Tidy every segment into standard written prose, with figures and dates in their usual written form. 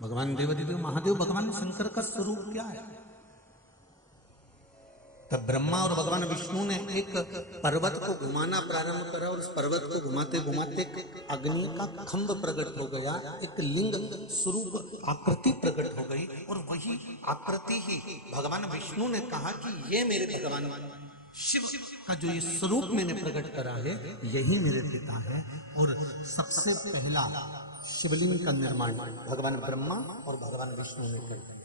भगवान देवाधिदेव महादेव भगवान शंकर का स्वरूप क्या है? तब ब्रह्मा और भगवान विष्णु ने एक पर्वत को घुमाना प्रारंभ करा और उस पर्वत को घुमाते घुमाते अग्नि का खंभ प्रकट हो गया, एक लिंग स्वरूप आकृति प्रकट हो गई और वही आकृति ही भगवान विष्णु ने कहा कि ये मेरे भगवान शिव का जो ये स्वरूप मैंने प्रकट करा है यही मेरे पिता है। और सबसे पहला शिवलिंग का निर्माण भगवान ब्रह्मा और भगवान विष्णु ने किया।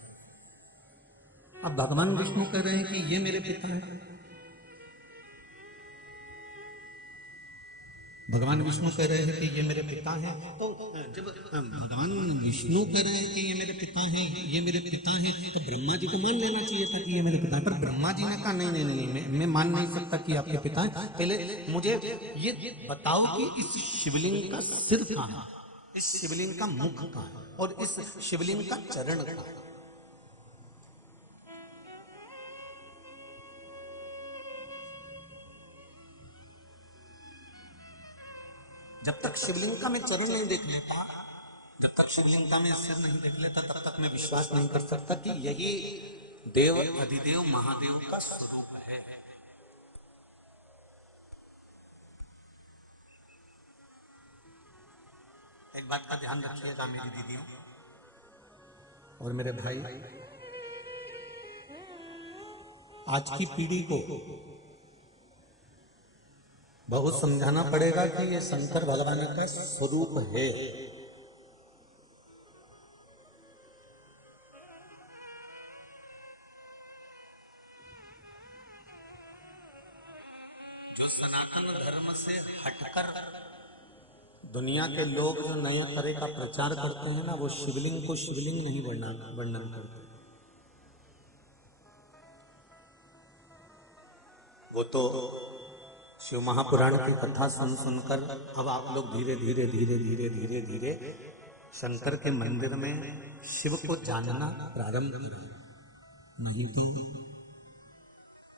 अब भगवान विष्णु कह रहे हैं कि ये मेरे पिता है, भगवान विष्णु कह रहे हैं कि ये मेरे पिता हैं। तो जब भगवान विष्णु कह रहे हैं कि ये मेरे पिता हैं, ये मेरे पिता हैं, तो ब्रह्मा जी को मान लेना चाहिए था कि ये मेरे पिता है। पर ब्रह्मा जी ने कहा नहीं नहीं नहीं, मैं मान नहीं सकता कि आपके पिता हैं। पहले मुझे ये बताओ कि इस शिवलिंग का सिर कहाँ है, इस शिवलिंग का मुख कहाँ है और इस शिवलिंग का चरण कहाँ है। जब तक शिवलिंग का मैं चरण नहीं देख लेता, जब तक शिवलिंग का मैं सिर नहीं देख लेता, तब तक मैं विश्वास नहीं कर सकता कि यही देव अधिदेव महादेव का स्वरूप है। एक बात का ध्यान रखिएगा मेरी दीदियों और मेरे भाई, आज की पीढ़ी को बहुत समझाना पड़ेगा कि ये शंकर भगवान का स्वरूप है। जो सनातन धर्म से हटकर दुनिया के लोग जो नए तरह का प्रचार करते हैं ना, वो शिवलिंग को शिवलिंग नहीं वर्णन करते। वो तो शिव महापुराण की कथा सुनकर अब आप लोग धीरे धीरे धीरे धीरे धीरे धीरे शंकर के मंदिर में शिव को जानना प्रारंभ करा। नहीं तो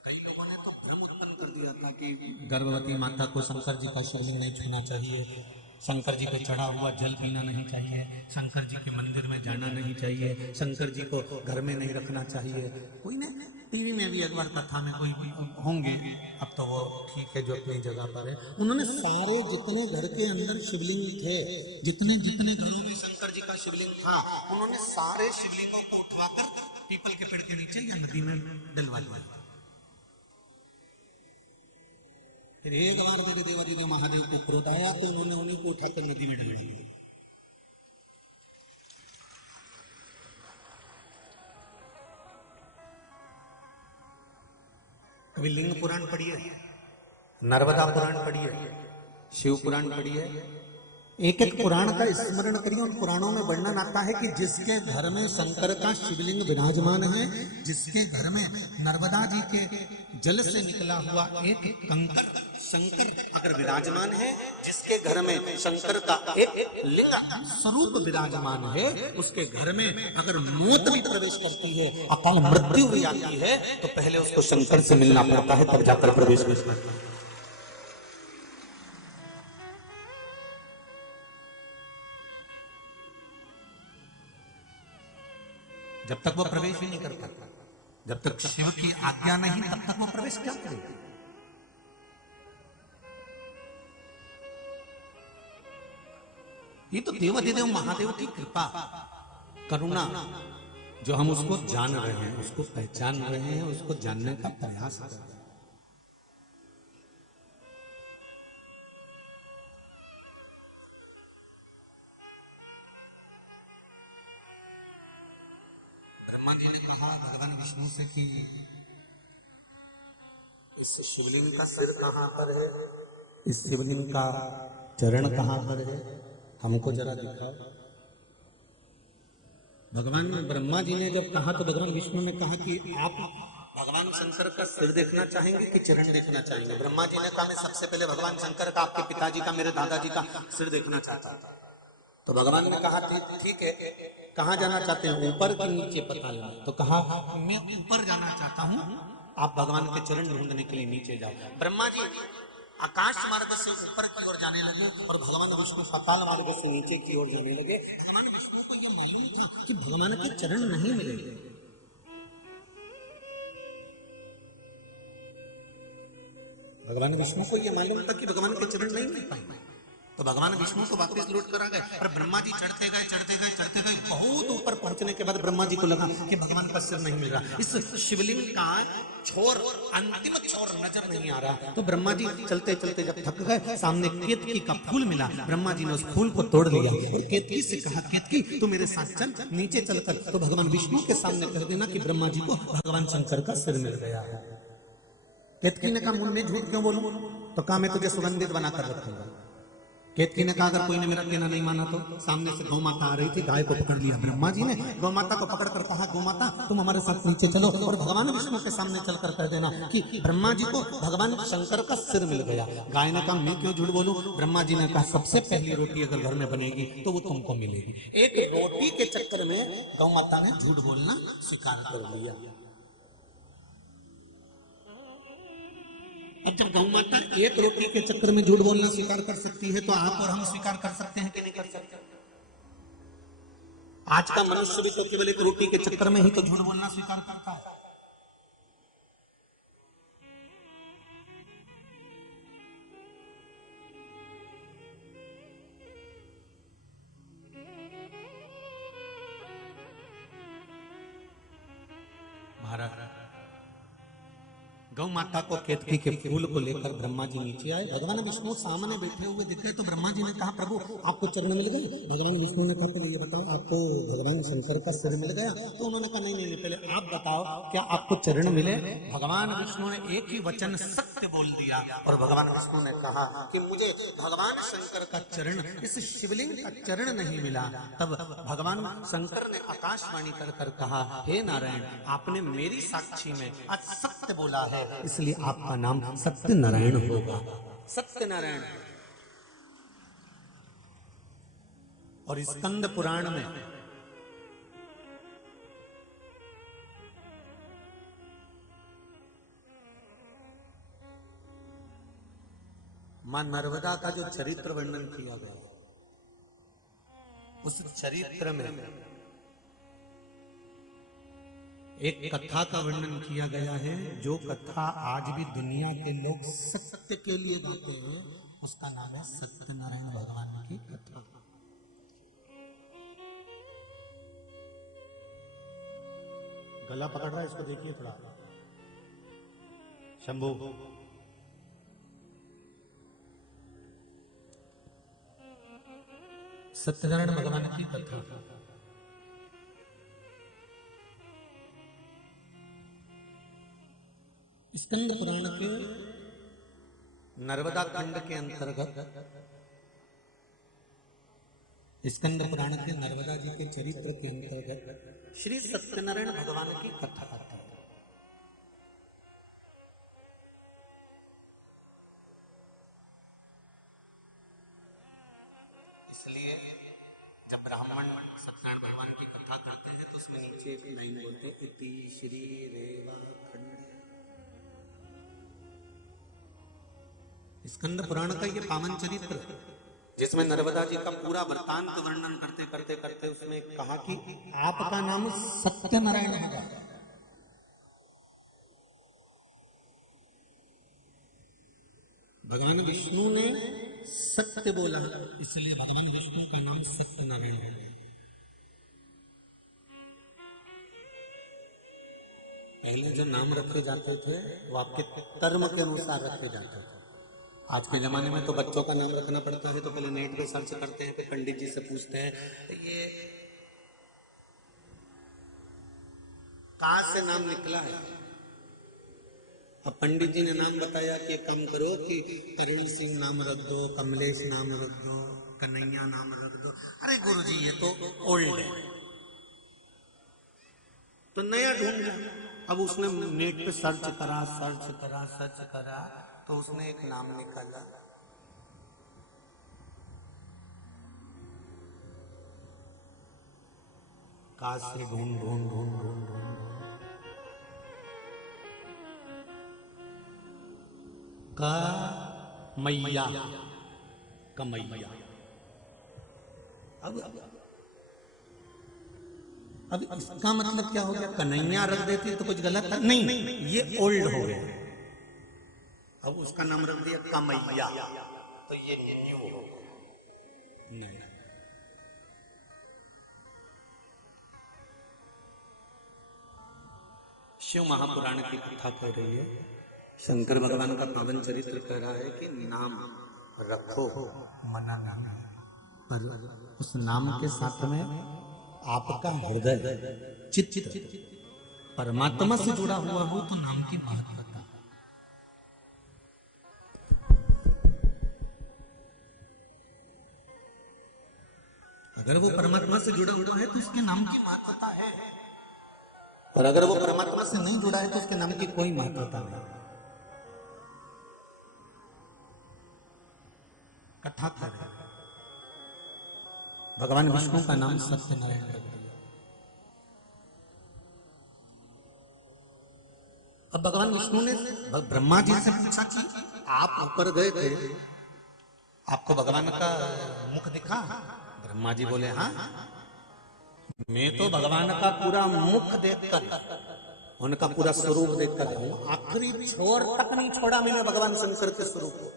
कई लोगों ने तो भ्रम उत्पन्न कर दिया था कि गर्भवती माता को शंकर जी का शिवलिंग नहीं छूना चाहिए, शंकर जी पे चढ़ा हुआ जल पीना नहीं चाहिए, शंकर जी के मंदिर में जाना नहीं चाहिए, शंकर जी को घर में नहीं रखना चाहिए। कोई ने टीवी में भी एक बार कथा में कोई होंगे, अब तो वो ठीक है जो अपनी जगह पर है। उन्होंने सारे जितने घर के अंदर शिवलिंग थे, जितने जितने घरों में शंकर जी का शिवलिंग था, उन्होंने सारे शिवलिंगों को उठवाकर पीपल के पेड़ के नीचे या नदी में डलवा दिया। फिर एक बार मेरे देवाधिदेव महादेव को क्रोध आया तो उन्होंने उन्हीं को उठाकर नदी में डाल दिया। कभी लिंग पुराण पढ़िए, नर्मदा पुराण पढ़िए, शिव पुराण पढ़िए, एक एक पुराण का स्मरण करिए। उन पुराणों में वर्णन आता है कि जिसके घर में शंकर का शिवलिंग विराजमान है, जिसके घर में नर्मदा जी के जल से निकला हुआ एक कंकर शंकर अगर विराजमान है, जिसके घर में शंकर का एक लिंग स्वरूप विराजमान है, उसके घर में अगर मौत भी प्रवेश करती है, अकाल मृत्यु भी आती है, तो पहले उसको शंकर से मिलना पड़ता है, तब जाकर प्रवेश करता है। जब तक वो प्रवेश भी नहीं करता, जब तक शिव की आज्ञा नहीं, तब तक वो प्रवेश क्या करेगा? ये तो देवाधिदेव महादेव की कृपा करुणा जो हम उसको जान रहे हैं, उसको पहचान रहे हैं, उसको जानने का प्रयास कर रहे हैं। ब्रह्मा जी ने कहा भगवान विष्णु से कि इस शिवलिंग का सिर कहां पर है, इस शिवलिंग का चरण कहां पर है, हमको जरा दिखाओ। भगवान ब्रह्मा जी ने जब कहा तो भगवान विष्णु ने कहा कि आप भगवान शंकर का सिर देखना चाहेंगे कि चरण देखना चाहेंगे? ब्रह्मा जी ने कहा मैं सबसे पहले भगवान शंकर का, आपके पिताजी का, मेरे दादाजी का सिर देखना चाहता था। तो भगवान ने कहा ठीक है, कहाँ जाना चाहते हैं, ऊपर कि नीचे पता लेना? तो कहा मैं ऊपर जाना चाहता हूँ, आप भगवान के चरण ढूंढने के लिए नीचे जाओ। ब्रह्मा जी आकाश मार्ग से ऊपर की ओर जाने लगे और भगवान विष्णु पाताल मार्ग से नीचे की ओर जाने लगे। भगवान विष्णु को ये मालूम था कि भगवान के चरण नहीं मिलेंगे। भगवान विष्णु को ये मालूम था कि भगवान के चरण नहीं मिल पाएंगे, तो भगवान विष्णु को वापस लौट कर आ गए। पर ब्रह्मा जी चढ़ते गए, बहुत ऊपर पहुंचने के बाद ब्रह्मा जी को लगा कि भगवान का सिर नहीं मिल रहा, इस शिवलिंग का छोर, अंतिम छोर नजर नहीं आ रहा। तो ब्रह्मा जी चलते चलते जब थक गए, सामने केतकी का फूल मिला, ब्रह्मा जी ने उस फूल को तोड़ लिया और केतकी से कहा, केतकी तू मेरे साथ चल, नीचे चलकर तो भगवान विष्णु के सामने कह देना कि ब्रह्मा जी को भगवान शंकर का सिर मिल गया है। केतकी ने कहा, मुन्ने झूठ क्यों बोलूं? तो कहा, मैं तुझे सुगंधित बनाकर रखूंगा। केतकी ने कहा, अगर कोई ने मेरा कहना नहीं माना तो। सामने से गौ माता आ रही थी, गाय को पकड़ लिया ब्रह्मा जी ने, गौ माता को पकड़कर कहा, गौ माता तुम हमारे साथ नीचे चलो और भगवान विष्णु के सामने चलकर कह देना कि ब्रह्मा जी को भगवान शंकर का सिर मिल गया। गाय ने कहा, मैं क्यों झूठ बोलूं? ब्रह्मा जी ने कहा, सबसे पहली रोटी अगर घर में बनेगी तो वो तुमको मिलेगी। एक रोटी के चक्कर में गौ माता ने झूठ बोलना स्वीकार कर लिया। अब जब गौ माता एक रोटी के चक्कर में झूठ बोलना स्वीकार कर सकती है, तो आप और हम स्वीकार कर सकते हैं कि नहीं कर सकते? आज का मनुष्य भी तो केवल एक रोटी के चक्कर में ही तो झूठ बोलना स्वीकार करता है। महाराज गौ माता को केतकी के फूल को लेकर ब्रह्मा जी नीचे आए। भगवान विष्णु सामने बैठे हुए दिखे तो ब्रह्मा जी ने कहा, प्रभु आपको चरण मिल गए? भगवान विष्णु ने कहा, पहले ये बताओ आपको भगवान शंकर का सिर मिल गया? तो उन्होंने कहा, नहीं, पहले आप बताओ क्या आपको चरण मिले? भगवान विष्णु ने एक ही वचन सत्य बोल दिया और भगवान विष्णु ने कहा कि मुझे भगवान शंकर का चरण, इस शिवलिंग का चरण नहीं मिला। तब भगवान शंकर ने आकाशवाणी कर कहा, हे नारायण, आपने मेरी साक्षी में आज सत्य बोला है, इसलिए आपका नाम सत्यनारायण होगा। सत्यनारायण। और स्कंद पुराण में मां नर्मदा का जो चरित्र वर्णन किया गया, उस चरित्र में एक कथा का वर्णन किया गया है, जो कथा आज भी दुनिया के लोग सत्य के लिए गाते हैं, उसका नाम है सत्यनारायण भगवान की कथा। गला पकड़ रहा है, इसको देखिए थोड़ा। शंभू, सत्यनारायण भगवान की कथा। स्कंद पुराण के नर्मदा खंड के अंतर्गत, स्कंद पुराण के नर्मदा जी के चरित्र के अंतर्गत श्री सत्यनारायण भगवान की कथा आती है। इसलिए जब ब्राह्मण सत्यनारायण भगवान की कथा करते हैं तो उसमें नीचे एक लाइन बोलते हैं, इति श्री रेवा खंड। स्कंद पुराण का ये पावन चरित्र, जिसमें नर्मदा जी का पूरा वृत्तांत वर्णन करते करते उसमें कहा कि आपका नाम सत्यनारायण होगा। भगवान विष्णु ने सत्य बोला, इसलिए भगवान विष्णु का नाम सत्यनारायण है। पहले जो नाम रखे जाते थे वो आपके कर्म के अनुसार रखे जाते थे। आज के जमाने में तो बच्चों का नाम रखना पड़ता है, तो पहले नेट पे सर्च करते हैं, फिर पंडित जी से पूछते हैं ये कहां से नाम निकला है। अब पंडित जी ने नाम बताया कि काम करो कि करण सिंह नाम रख दो, कमलेश नाम रख दो, कन्हैया नाम रख दो। अरे गुरुजी ये तो ओल्ड है, तो नया ढूंढ लिया। अब उसने नेट पे सर्च करा तो उसने एक नाम निकाला, काशी ढूंढ का मैया कमैया। अब अब इसका मतलब क्या हो गया? कन्हैया रख देती तो कुछ गलत है? नहीं, ये ओल्ड हो गया। अब उसका नाम रख दिया कमैया, तो ये न्यू हो गया। नहीं, शिव महापुराण की कथा कह रही है, शंकर भगवान का पावन चरित्र कह रहा है कि नाम रखो, मना नहीं, पर उस नाम के साथ में आपका हृदय चित्त परमात्मा से जुड़ा हुआ हो तो नाम की महत्वता। अगर वो परमात्मा से जुड़ा हुआ है तो उसके नाम की महत्वता है, और अगर वो परमात्मा से नहीं जुड़ा है तो उसके नाम की कोई महत्वता नहीं। कथा कर रहे हैं, भगवान विष्णु का नाम सत्यनारायण रख दिया। अब भगवान विष्णु ने ब्रह्मा जी से पूछा कि आप ऊपर गए थे, आपको भगवान का मुख दिखा? ब्रह्मा जी बोले हाँ, मैं तो भगवान का पूरा मुख देखकर, उनका पूरा स्वरूप देखकर हूं, आखिरी छोर तक नहीं छोड़ा मैंने भगवान शंकर के स्वरूप को।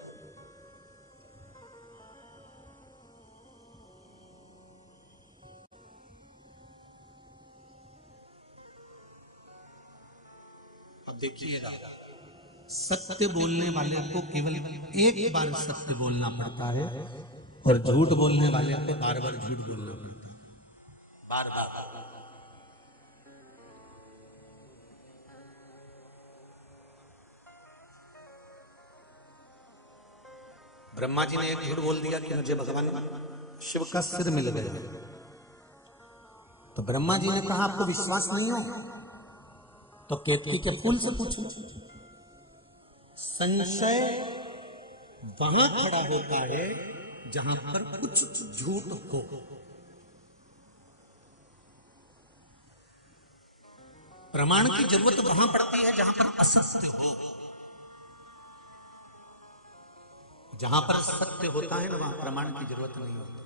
अब देखिएगा, सत्य बोलने वाले को केवल एक बार सत्य बोलना पड़ता है, और झूठ बोलने वाले को बार बार झूठ बोलना पड़ता है, बार बार। ब्रह्मा जी ने एक झूठ बोल दिया कि मुझे भगवान शिव का सिर मिल गया, तो ब्रह्मा जी ने कहा आपको विश्वास नहीं है तो केतकी के फूल से पूछो। संशय वहां खड़ा होता है जहां पर कुछ झूठ हो। प्रमाण की जरूरत वहां पड़ती है जहां पर असत्य हो। जहां पर सत्य होता है ना, वहां प्रमाण की जरूरत नहीं होती।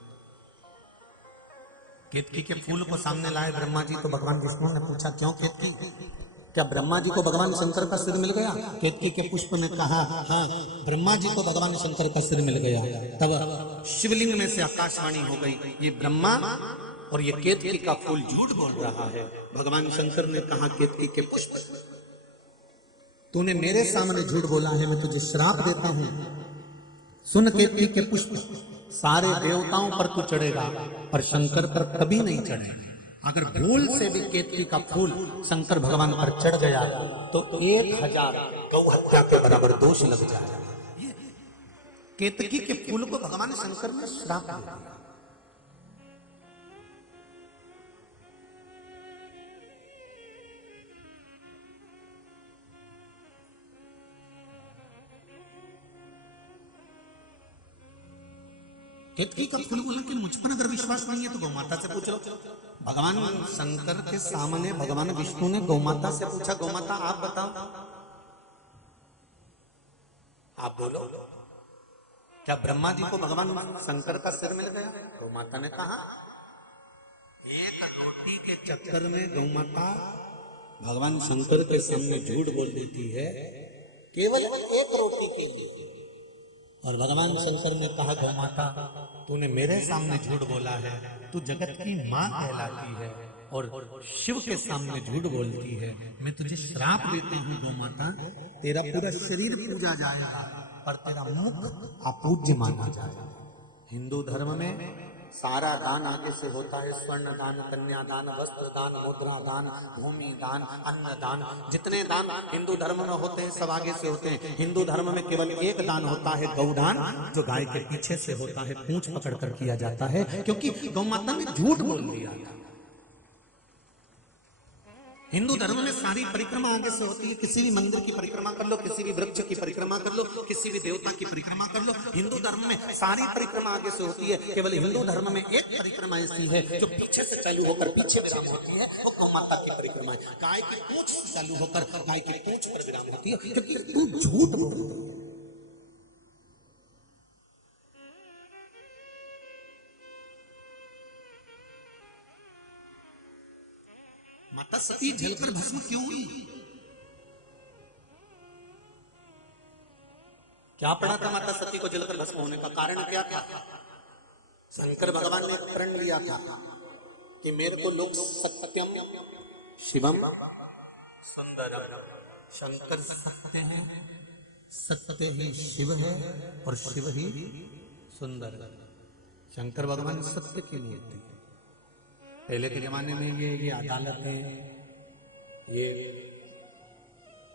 केतकी के फूल को सामने लाए ब्रह्मा जी, तो भगवान विष्णु ने पूछा क्यों केतकी, क्या ब्रह्मा जी को भगवान शंकर का सिर मिल गया? केतकी के पुष्प ने कहा हाँ, ब्रह्मा जी को भगवान शंकर का सिर मिल गया। तब शिवलिंग में से आकाशवाणी हो गई, ये ब्रह्मा और ये केतकी का फूल झूठ बोल रहा है। भगवान शंकर ने कहा केतकी के पुष्प, तूने मेरे सामने झूठ बोला है, मैं तुझे श्राप देता हूं। सुन केतकी के पुष्प, सारे देवताओं पर तू चढ़ेगा पर शंकर पर कभी नहीं चढ़ेगा। अगर भूल से भी केतकी का फूल शंकर भगवान पर चढ़ गया तो 1000 गौ हत्या के बराबर दोष लग जाएगा। केतकी के फूल को भगवान शंकर ने श्राप दे दिया। केतकी का फूल बोले कि मुझ पर अगर विश्वास नहीं है तो गौमाता से पूछ लो। भगवान शंकर के सामने भगवान विष्णु ने गौमाता से पूछा, गौमाता आप बताओ, आप बोलो, क्या ब्रह्मा जी को भगवान शंकर का सिर मिल गया? गौमाता ने कहा, एक रोटी के चक्कर में गौमाता भगवान शंकर के सामने झूठ बोल देती है, केवल एक रोटी के लिए। और भगवान शंकर ने कहा गौमाता तूने मेरे सामने झूठ बोला है, तू जगत की मां कहलाती है और शिव के सामने झूठ बोलती है, मैं तुझे श्राप देता हूं गौमाता, तेरा पूरा शरीर पूजा जाएगा पर तेरा मुख अपूज्य माना जाएगा। हिंदू धर्म में सारा दान आगे से होता है, स्वर्ण दान, कन्या दान, वस्त्र दान, मुद्रा दान, भूमि दान, अन्न दान, जितने दान हिंदू धर्म में होते हैं सब आगे से होते हैं। हिंदू धर्म में केवल एक दान होता है, गौदान, जो गाय के पीछे से होता है, पूंछ पकड़कर किया जाता है, क्योंकि गौमाता ने झूठ बोल दिया था। हिंदू धर्म में सारी परिक्रमा आगे से होती है, किसी भी मंदिर की परिक्रमा कर लो, किसी भी वृक्ष की परिक्रमा कर लो, किसी भी देवता की परिक्रमा कर लो, हिंदू धर्म में सारी परिक्रमा आगे से होती है। केवल हिंदू धर्म में एक परिक्रमा ऐसी है जो पीछे से चालू होकर पीछे विराम होती है, वो गौमाता की परिक्रमा है। गाय की पूंछ से चालू होकर गाय की पूंछ पर विराम होती है, क्योंकि तू झूठ बोल रही है। माता सती जलकर भस्म क्यों हुई? क्या पड़ा था माता सती को जलकर भस्म होने का कारण क्या था? शंकर भगवान ने प्रण लिया था कि मेरे को लोग सत्यम शिवम सुंदरम, शंकर सत्य है, सत्य ही शिव है और शिव ही सुंदर है। शंकर भगवान सत्य की मूर्ति है। पहले के जमाने में ये अदालतें, ये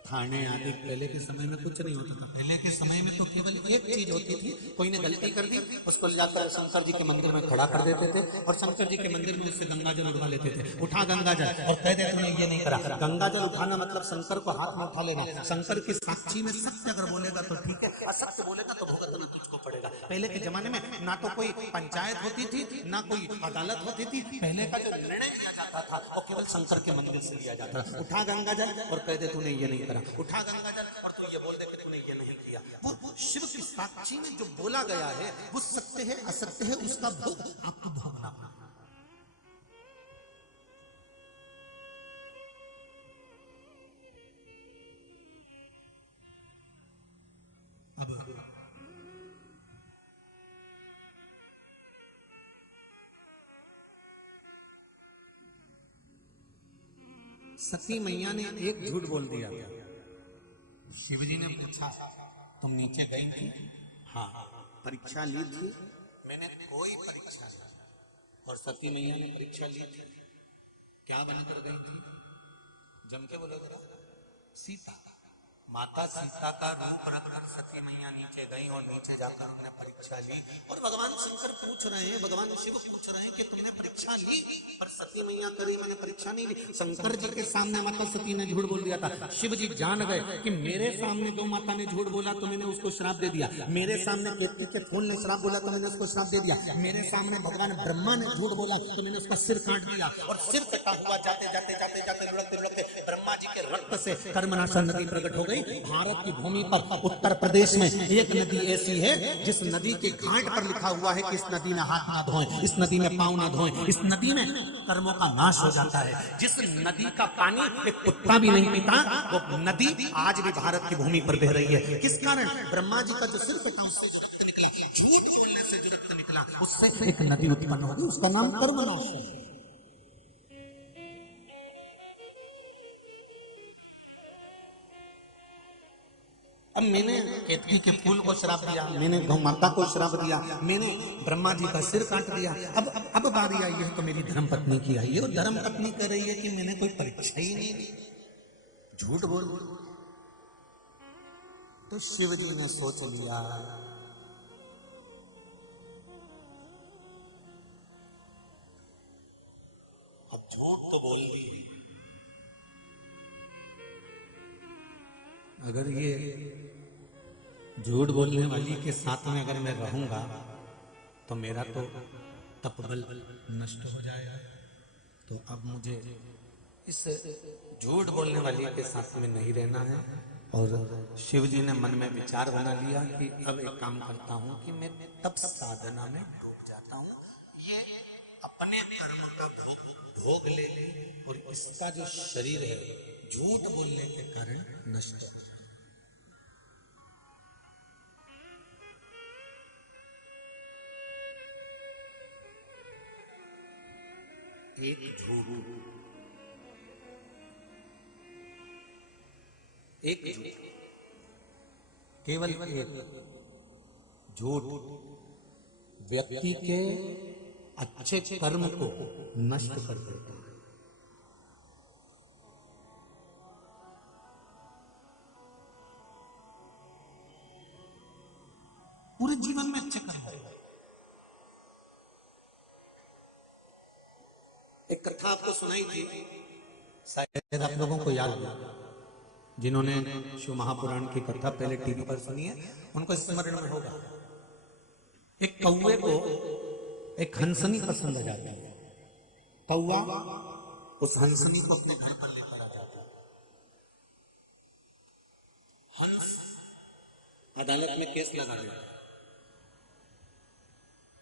थाने आदि पहले के समय में कुछ नहीं होता था। पहले के समय में तो केवल एक चीज होती थी, कोई ने गलती कर दी उसको ले जाकर शंकर जी के मंदिर में खड़ा कर देते थे और शंकर जी के मंदिर में उससे गंगा जल उठवा लेते थे। उठा गंगा जल और कह देते तूने ये नहीं करा। गंगा जल उठाना मतलब शंकर को हाथ में उठा लेना। शंकर की साक्षी में सत्य अगर बोलेगा तो ठीक है, असत्य बोलेगा तो भुगतना तुझको पड़ेगा। पहले के जमाने में ना तो कोई पंचायत होती थी, ना कोई अदालत होती थी। पहले का जो निर्णय लिया जाता था वो केवल शंकर के मंदिर से लिया जाता था। उठा गंगा जल और कह दे तूने ये नहीं करा, उठा गंगा जल और तू ये बोल दे कि तूने ये नहीं किया। वो शिव की साक्षी में जो बोला गया है वो सत्य है असत्य है, उसका भोग आपको भोगना। अब सती मैया ने एक झूठ बोल दिया। शिव जी ने पूछा तुम नीचे गई थी? हाँ। परीक्षा ली थी? मैंने कोई परीक्षा नहीं। और सती मैया ने परीक्षा ली थी, क्या बनकर गई थी? जम के बोलो जरा। सीता। माता सीता का रूप रखकर सती मैया नीचे गई और नीचे जाकर उन्होंने परीक्षा ली। और भगवान शंकर पूछ रहे हैं, भगवान शिव पूछ रहे हैं कि तुमने परीक्षा ली? पर सती मैया कह रही मैंने परीक्षा नहीं ली। शंकर जी के सामने माता सती ने झूठ बोल दिया था। शिव जी जान गए कि मेरे सामने जो माता ने झूठ बोला तो मैंने उसको श्राप दे दिया। मेरे सामने केतकी के फूल ने श्राप बोला तो मैंने उसको श्राप दे दिया। मेरे सामने भगवान ब्रह्मा ने झूठ बोला तो मैंने उसका सिर काट दिया। और सिर कटा हुआ जाते जाते जाते जाते लुढ़कते लुढ़कते ब्रह्मा जी के रक्त से कर्मनाशा नदी प्रकट हो गई। भारत की भूमि पर उत्तर प्रदेश में एक नदी ऐसी है जिस नदी के घाट पर लिखा हुआ है कि इस नदी में हाथ ना धोएं, इस नदी में पांव ना धोएं, इस नदी में कर्मों का नाश हो जाता है। जिस नदी का पानी एक कुत्ता भी नहीं पीता, वो नदी आज भी भारत की भूमि पर बह रही है। किस कारण? ब्रह्मा जी का जो सिर कटा उससे जो रक्त निकला, झूठ बोलने से जो रक्त निकला, उससे एक नदी उत्पन्न होगी, उसका नाम कर्मनाश है। अब मैंने केतकी के फूल को श्राप दिया, मैंने गौ माता को श्राप दिया, मैंने ब्रह्मा जी का सिर काट दिया। अब बारी आई है तो मेरी धर्म पत्नी की आई है और धर्म पत्नी कह रही है कि मैंने कोई परीक्षा ही नहीं दी, झूठ बोल। तो शिव जी ने सोच लिया अब झूठ तो बोल दी, अगर ये झूठ बोलने वाली के साथ में अगर मैं रहूंगा तो मेरा तो तपबल नष्ट हो जाएगा। तो अब मुझे इस झूठ बोलने वाली के साथ में नहीं रहना है। और शिव जी ने मन में विचार बना लिया कि अब एक काम करता हूं कि मैं तप साधना में डूब जाता हूं, ये अपने कर्म का भोग ले और इसका जो शरीर है झूठ बोलने के कारण नष्ट हो जाए। एक झूठ, एक झूठ, केवल एक झूठ व्यक्ति के अच्छे कर्म को नष्ट कर देता है। पूरे जीवन में अच्छे कर्म। एक कथा आपको सुनाई थी, शायद आप लोगों को याद हो, जिन्होंने शिव महापुराण की कथा पहले टीवी पर सुनी है उनको स्मरण में होगा। एक कौवे को एक हंसनी पसंद आ जाती है। कौवा उस हंसनी को अपने घर पर लेकर आ जाता है। हंस अदालत में केस लगा देता है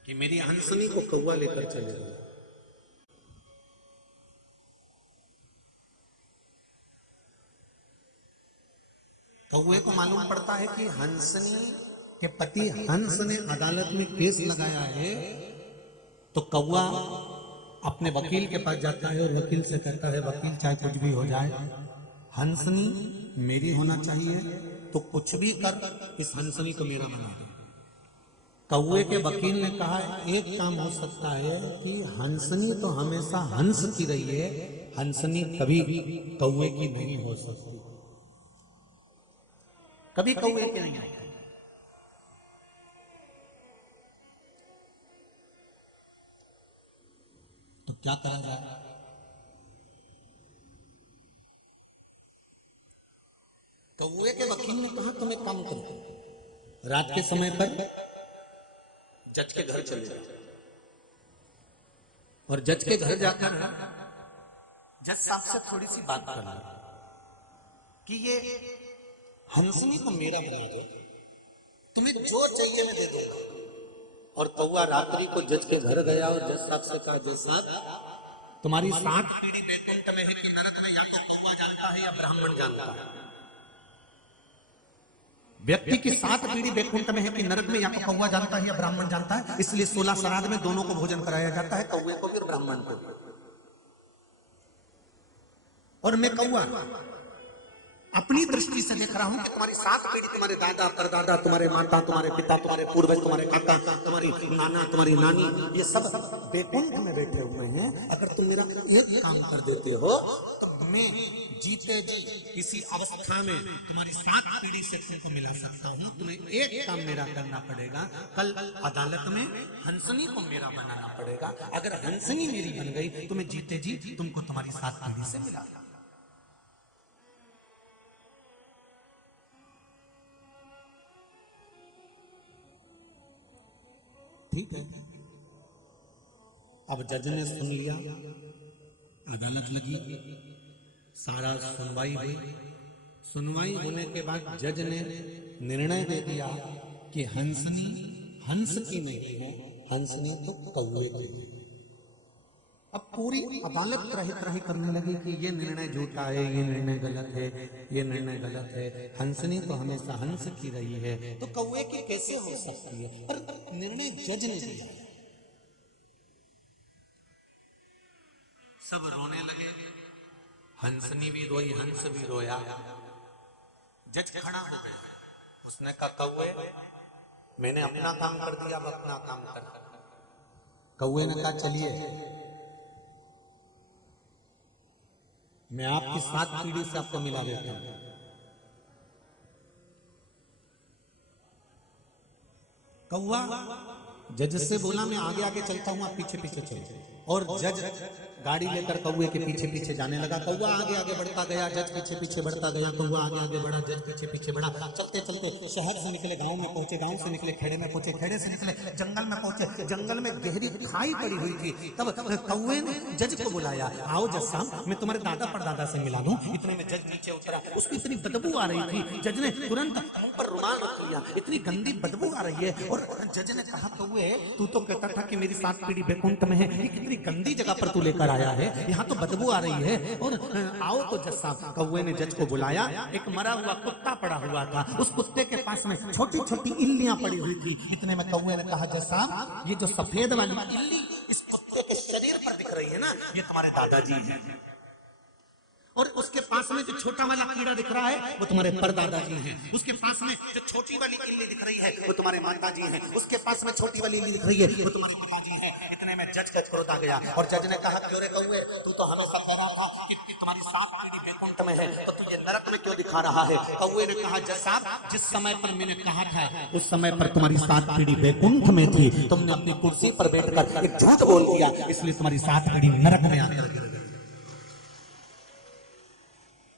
कि मेरी हंसनी को कौवा लेकर चले गया। कौवे को मालूम पड़ता है कि हंसनी के पति हंस ने अदालत में केस लगाया है, तो कौवा अपने वकील के पास जाता है और वकील से कहता है, वकील चाहे कुछ भी हो जाए, हंसनी मेरी होना चाहिए, तो कुछ भी कर इस हंसनी को मेरा बना दे। कौवे के वकील ने कहा, एक काम हो सकता है कि हंसनी तो हमेशा हंस की रही है, हंसनी कभी कौवे की नहीं हो सकती, कभी कौवे की नहीं होती। तो क्या करा जाए? कौवे के वकील ने कहा, तुम एक काम करो, रात के समय पर जज के घर चले जाओ और जज के घर जाकर जज साहब से थोड़ी सी बात कर लो कि ये हंसनी को मेरा बना दो, तुम्हें जो चाहिए मैं दे दूंगा। और कौवा रात्रि को जज के घर गया और जज साहब से कहा, जज साहब तुम्हारी 7 पीढ़ी वैकुंठ में है कि नरक में, या तो कौवा जानता है या ब्राह्मण जानता है। व्यक्ति की 7 पीढ़ी वैकुंठ में है कि नरक में, या तो कौवा जानता है या ब्राह्मण जानता है। इसलिए 16 श्राद्ध में दोनों को भोजन कराया जाता है, कौवे को भी और ब्राह्मण को भी। और मैं कौवा अपनी दृष्टि से देख रहा हूं कि तुम्हारी 7 पीढ़ी, तुम्हारे दादा परदादा, तुम्हारे माता, तुम्हारे पिता, तुम्हारे पूर्वज, तुम्हारे काका, तुम्हारी नाना, तुम्हारी नानी, ये सब वैकुंठ में बैठे हुए हैं। अगर तुम मेरा एक काम कर देते हो तो मैं जीते जी इसी अवस्था में तुम्हारी 7 पीढ़ी से तुमको मिला सकता हूं। तुम्हें एक काम मेरा करना पड़ेगा, कल अदालत में हंसनी को मेरा बनाना पड़ेगा। अगर हंसनी मेरी बन गई तो मैं जीते जी तुमको तुम्हारी 7 पीढ़ी से मिला। ठीक है, अब जज ने सुन लिया, अदालत लगी, सारा सुनवाई हुई। सुनवाई होने के बाद जज ने निर्णय दे दिया कि हंसनी हंस की नहीं है, हंसनी तो कौवे की है। अब पूरी अदालत त्राहि त्राहि करने लगी कि ये निर्णय झूठा है, ये निर्णय गलत है, ये निर्णय गलत है, हंसनी तो हमेशा हंस की रही है, तो कौवे की कैसे हो सकती है? पर निर्णय जज ने दिया। सब रोने लगे, हंसनी भी रोई, हंस भी रोया। जज खड़ा हो गया, उसने कहा, कौवे मैंने अपना काम कर दिया, अब अपना काम कर। कौवे ने कहा, चलिए मैं आपकी 7 पीढ़ी से आपको मिला देता हूं। कौवा जज से बोला, मैं आगे आगे चलता हूं, आप पीछे पीछे चलो। और जज गाड़ी लेकर कौवे के पीछे पीछे जाने लगा। कौवा आगे आगे बढ़ता गया, जज पीछे पीछे बढ़ता गया। कौवा आगे आगे बढ़ा, जज पीछे पीछे बढ़ा। चलते चलते शहर से निकले, गांव में पहुंचे, गांव से निकले खेड़े में पहुंचे, खेड़े से निकले जंगल में पहुंचे। जंगल में गहरी खाई पड़ी हुई थी। तब कौवे ने जज को बुलाया, आओ जज साहब, मैं तुम्हारे दादा परदादा से मिला दूं। इतने में जज नीचे उतरा, उसको इतनी बदबू आ रही थी, जज ने तुरंत मुंह पर रुमाल रख लिया, इतनी गंदी बदबू आ रही है। और जज ने कहा, कौवे तू तो कहता था कि मेरी 7 पीढ़ी वैकुंठ में है, ये कितनी गंदी जगह पर तू लेकर आया है, यहाँ तो बदबू आ रही है। और आओ तो जज साहब। कौवे ने जज को बुलाया, एक मरा हुआ कुत्ता पड़ा हुआ था, उस कुत्ते के पास में छोटी छोटी इल्लियां पड़ी हुई थी। इतने में कौवे ने कहा, जज साहब ये जो सफेद वाली इल्ली इस कुत्ते के शरीर पर दिख रही है ना, ये तुम्हारे दादाजी हैं। और उसके पास में जो छोटा वाला कीड़ा दिख रहा है वो तुम्हारे परदादा जी हैं। उसके पास में जो छोटी वाली इल्ली दिख रही है वो तुम्हारे माता जी हैं। उसके पास में छोटी वाली इल्ली दिख रही है वो तुम्हारे पिताजी हैं। इतने में जज का क्रोध आ गया और जज ने कहा, क्यों रे कौवे, तू तो हमेशा कह रहा था कि तुम्हारी 7 पीढ़ी वैकुंठ में है, तो तू ये नरक में क्यों दिखा रहा है? कौवे ने कहा, जज साहब जिस समय पर मैंने कहा था उस समय पर तुम्हारी 7 पीढ़ी वैकुंठ में थी, तुमने अपनी कुर्सी पर बैठकर एक झूठ बोल दिया, इसलिए तुम्हारी 7 पीढ़ी नरक में आने लगी।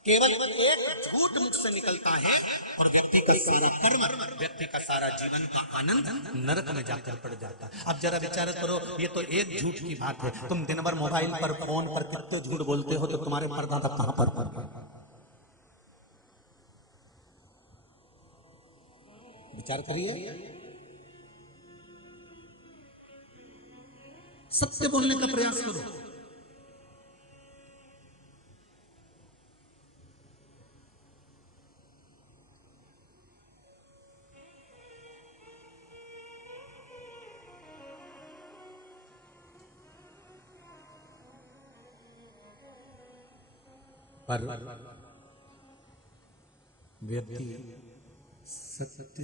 केवल एक झूठ मुख से निकलता है और व्यक्ति का सारा कर्म, व्यक्ति का सारा जीवन का आनंद नरक में जाकर पड़ जाता है। अब जरा विचार करो, ये तो एक झूठ की बात है, तुम दिन भर मोबाइल पर फोन पर कितने झूठ बोलते हो, तो तुम्हारे परदादा कहां पर विचार करिए। सत्य बोलने का प्रयास करो। पर व्यक्ति सत्य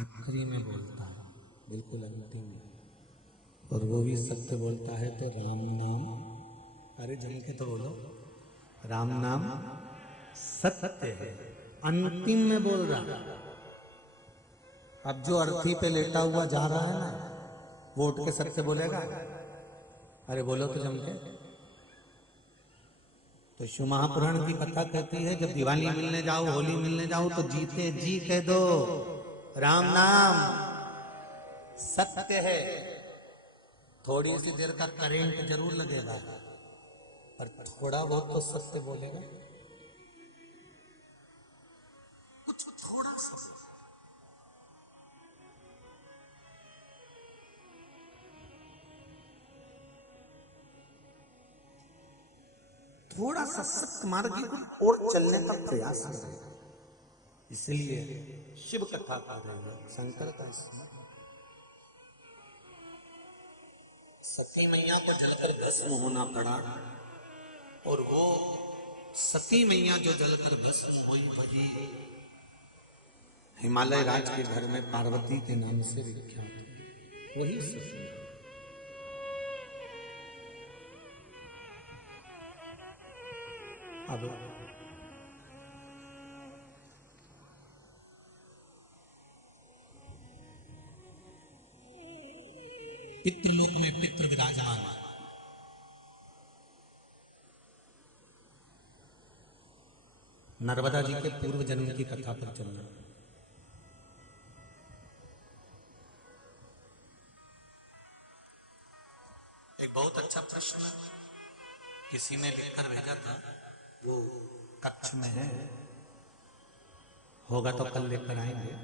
आखिरी में बोलता है, बिल्कुल अंतिम में, और वो भी सत्य बोलता है तो राम नाम, अरे जम के तो बोलो, राम नाम सत्य है, अंतिम में बोल रहा। अब जो अर्थी पे लेटा हुआ जा रहा है ना, वो उठ के सत्य बोलेगा? अरे बोलो तो जम के। तो शिव महापुराण की कथा कहती है, जब दिवाली मिलने जाओ, होली मिलने जाओ, तो जीते जी कह दो राम नाम सत्य है। थोड़ी सी देर का करंट जरूर लगेगा, पर थोड़ा बहुत तो सत्य बोलेगा, कुछ थोड़ा सा। थोड़ा सा सत्य मार्ग और चलने का प्रयास करें। इसलिए शिव कथा कर रहे हैं, शंकर का सती मैया को जलकर भस्म होना पड़ा, और वो सती मैया जो जलकर भस्म हुई वही हिमालय राज के घर में पार्वती के नाम से विख्यात, वही सती। अब पितृलोक में पितृ विराजमान, नर्मदा जी के पूर्व जन्म की कथा पर चलना। एक बहुत अच्छा प्रश्न किसी ने लिखकर भेजा था, वो कक्ष में है, होगा तो कल लेकर आएंगे।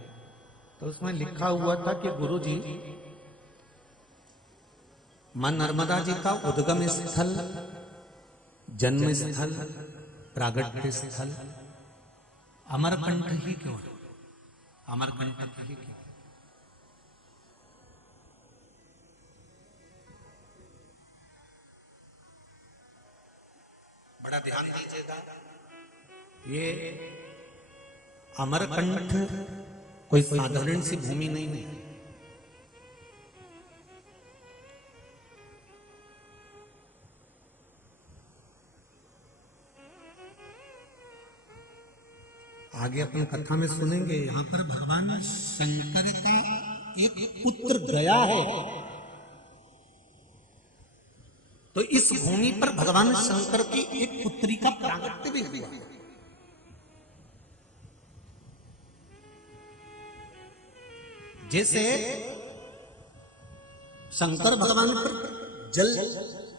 तो उसमें लिखा हुआ था कि गुरुजी, मां नर्मदा जी का उद्गम स्थल, जन्म स्थल, प्रागट्य स्थल अमरकंठ ही क्यों है? अमरकंठ ही क्यों? बड़ा ध्यान दीजिएगा, ये अमरकंठ कोई साधारण सी भूमि नहीं है। आगे अपन कथा में सुनेंगे, यहां पर भगवान शंकर का एक पुत्र गया है। तो इस भूमि पर भगवान शंकर की एक पुत्री का प्रागट्य भी हुआ। जैसे शंकर भगवान पर जल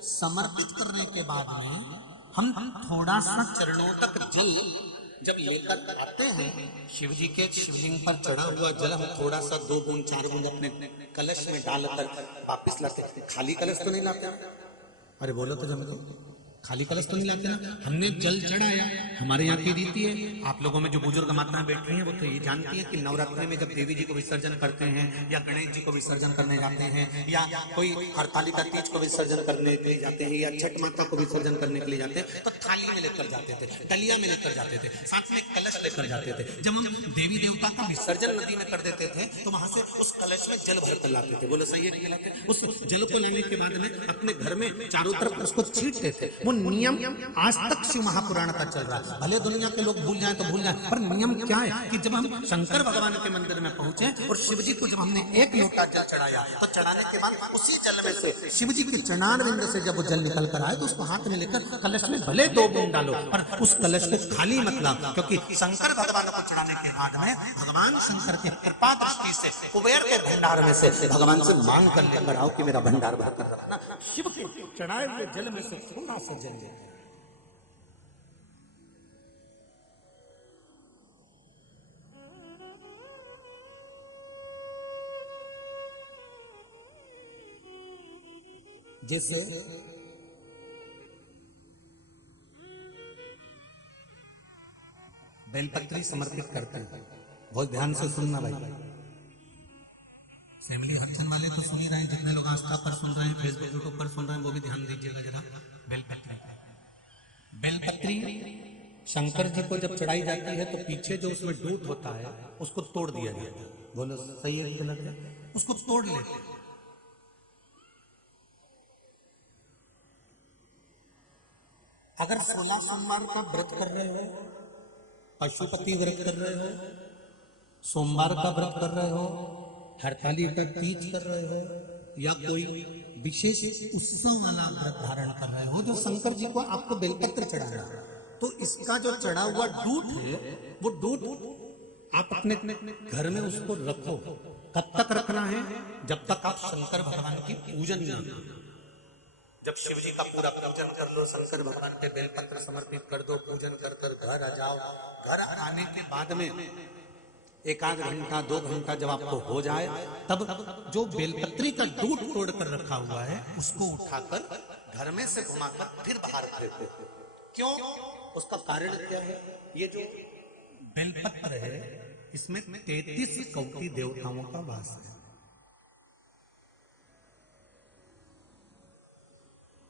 समर्पित करने के बाद में हम थोड़ा सा चरणों तक जल जब लेकर आते हैं, शिव जी के शिवलिंग पर चढ़ा हुआ जल हम थोड़ा सा 2 बूंद 4 बूंद अपने कलश में डालकर वापिस लाते। खाली कलश तो नहीं लाते। अरे बोलो तो जम, खाली कलश तो नहीं लाते ना, हमने जल चढ़ाया। हमारे यहाँ की रीति है, आप लोगों में जो बुजुर्ग माताएं बैठी हैं वो तो ये जानती है कि नवरात्रि में जब देवी जी को विसर्जन करते हैं, या गणेश जी को विसर्जन करने जाते हैं, या कोई हरतालिका तीज को विसर्जन करने के लिए जाते हैं, या छठ माता को विसर्जन करने के लिए जाते हैं, तो थाली में लेकर जाते थे, डलिया में लेकर जाते थे, साथ में कलश लेकर जाते थे। जब हम देवी देवता का विसर्जन नदी में कर देते थे, तो वहां से उस कलश में जल भरकर लाते थे। बोलो सही है? उस जल को लेने के बाद में अपने घर में चारों तरफ उसको छींटते थे। वो नियम आज तक शिव महापुराण का चल रहा है। भले दुनिया के लोग भूल जाएं तो भूल जाएं, पर नियम क्या है कि जब हम शंकर भगवान के मंदिर में पहुंचे और शिव जी को जब हमने 1 लोटा जल चढ़ाया, तो चढ़ाने के बाद उसी जल में से शिव जी के चरणारविंद से जब वो जल निकल कर आए, तो उसको हाथ में लेकर कलश में भले 2 बूंद डालो, पर उस कलश को खाली मत लाओ, क्योंकि शंकर भगवान को चढ़ाने के बाद में भगवान शंकर की कृपा दृष्टि से कुबेर के भंडार में से भगवान से मांग कर लेकर आओ कि मेरा भंडार भर कर रखना। शिव के चढ़ाए हुए जल में से थोड़ा सा जल ले। जैसे बेलपत्री समर्पित करते हैं, बहुत ध्यान से सुनना भाई। फैमिली हर्षण वाले तो सुन ही रहे हैं, जितने लोग आस्था पर सुन रहे हैं, फेसबुक यूट्यूब पर सुन रहे हैं, वो भी ध्यान दीजिएगा जरा। बेलपत्री बेलपत्री शंकर जी को जब चढ़ाई जाती है तो पीछे जो उसमें डूट होता है उसको तोड़ दिया जाता है। बोलो सही है कि गलत है? उसको तोड़ लेते हैं। अगर 16 सोमवार का व्रत कर रहे हो, पशुपति व्रत कर रहे हो, सोमवार का व्रत कर रहे हो, हरताली का तीज कर रहे हो, या कोई विशेष उत्सव वाला व्रत धारण कर रहे हो जो शंकर जी को आपको बेलपत्र चढ़ाना है, तो इसका जो चढ़ा हुआ दूध है वो दूध आप अपने घर में उसको रखो। कब तक रखना है? जब तक आप शंकर भगवान की पूजन न करो। जब शिव जी का पूरा पूजन कर लो, शंकर भगवान के बेलपत्र समर्पित कर दो, पूजन कर कर घर आ जाओ। घर आने के बाद में एक आध घंटा 2 घंटा जब आपको हो जाए, तब जो बेलपत्री का दूध तोड़ कर रखा हुआ है उसको उठाकर घर में से घुमाकर फिर बाहर फेंको। क्यों? उसका कारण क्या है? ये जो बेलपत्र है इसमें 33 कोटि देवताओं का वास है।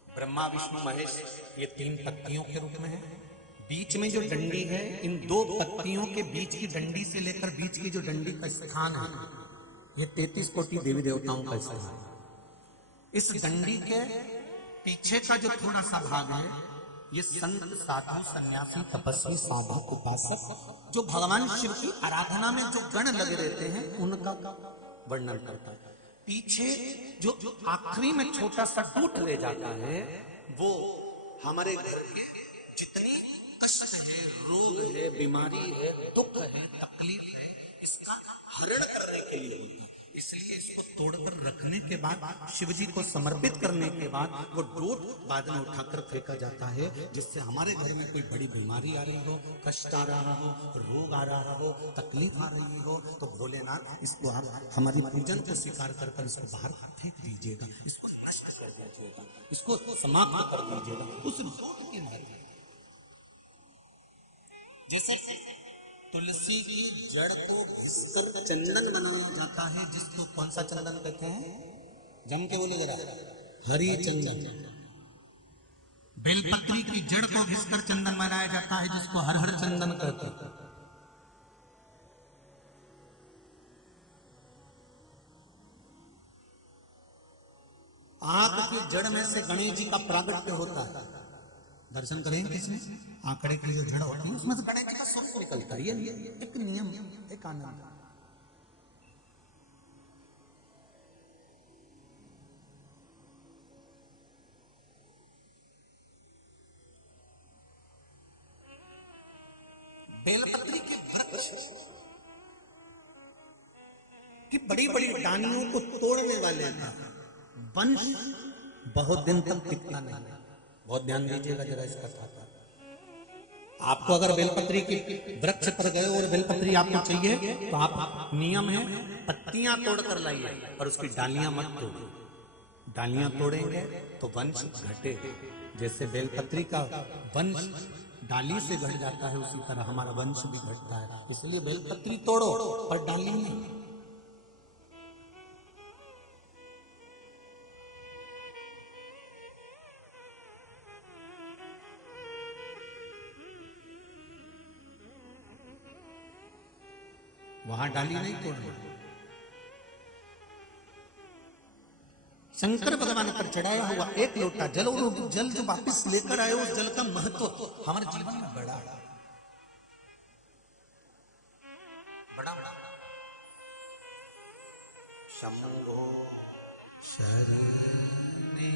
ब्रह्मा विष्णु महेश ये 3 पत्तियों के रूप में है। बीच में जो डंडी है, इन 2 पत्तियों के बीच की डंडी से लेकर बीच की जो डंडी का स्थान है, ये 33 कोटि देवी देवताओं का स्थान है। इस डंडी के पीछे का जो थोड़ा सा भाग है, ये संत साधु सन्यासी तपस्वी साधक उपासक जो भगवान शिव की आराधना में जो गण लगे रहते हैं उनका वर्णन करता है। पीछे जो आखिरी में छोटा सा टूट ले जाता है, वो हमारे घर के जितनी कष्ट है, रोग है, बीमारी है, दुख है, तकलीफ है, इसका हरण करने के लिए होता है। इसलिए इसको तोड़कर रखने के बाद, शिव जी को समर्पित करने के बाद वो डोट बाद में उठाकर फेंका जाता है, जिससे हमारे घर में कोई बड़ी बीमारी आ रही हो, कष्ट आ रहा हो, रोग आ रहा हो, तकलीफ आ रही हो, तो भोलेनाथ इसको आप हमारी पूजन को स्वीकार कर इसको बाहर फेंक दीजिएगा, इसको नष्ट कर दीजिएगा, इसको समाप्त कर दीजिएगा उस डोट के माध्यम। जैसे तुलसी की जड़ को घिसकर चंदन बनाया जाता है, जिसको कौन सा चंदन कहते हैं? जम के बोले जरा, हरी चंदन। बेलपत्री की जड़ को घिसकर चंदन बनाया जाता है, जिसको हर हर चंदन कहते हैं। आंख की जड़ में से गणेश जी का प्रागट्य होता है। दर्शन करेंगे किसने? आंकड़े की जो जड़ होती है उसमें से गणेश जी का स्वरूप निकलता है। ये एक नियम, एक आनंद। बेलपत्री के वृक्ष की बड़ी बड़ी डालियों को तोड़ने वाले का वंश बहुत दिन तक टिकता नहीं। बहुत ध्यान दीजिएगा जरा इस कथा पर। आपको अगर बेलपत्री के वृक्ष पर गए और बेलपत्री आपको चाहिए तो आप, नियम है, पत्तियां तोड़कर लाइए और उसकी डालियां मत तोड़िए। डालियां तोड़ेंगे तो वंश घटेगा। जैसे बेलपत्री का वंश डाली से घट जाता है, उसी तरह हमारा वंश भी घटता है। इसलिए बेलपत्री तोड़ो पर डाली नहीं। वहां डाली नहीं तोड़ना। शंकर भगवान पर चढ़ाया हुआ एक लोटा जल, और जल जो वापस लेकर आए उस जल का महत्व हमारे जीवन में बड़ा बड़ा बड़ा। शंभो शरणे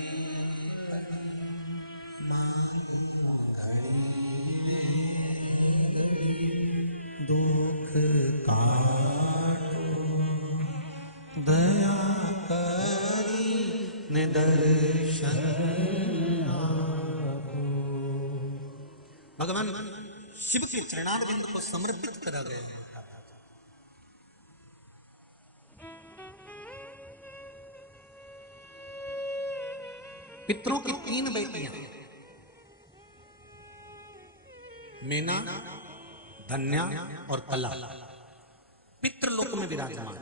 दुख काटो दया करी निदर्शन। भगवान शिव के चरणारविंद को समर्पित करा गया। पितरों की 3 बेटियां, मीना, धन्या और कला, पितृलोक में विराजमान।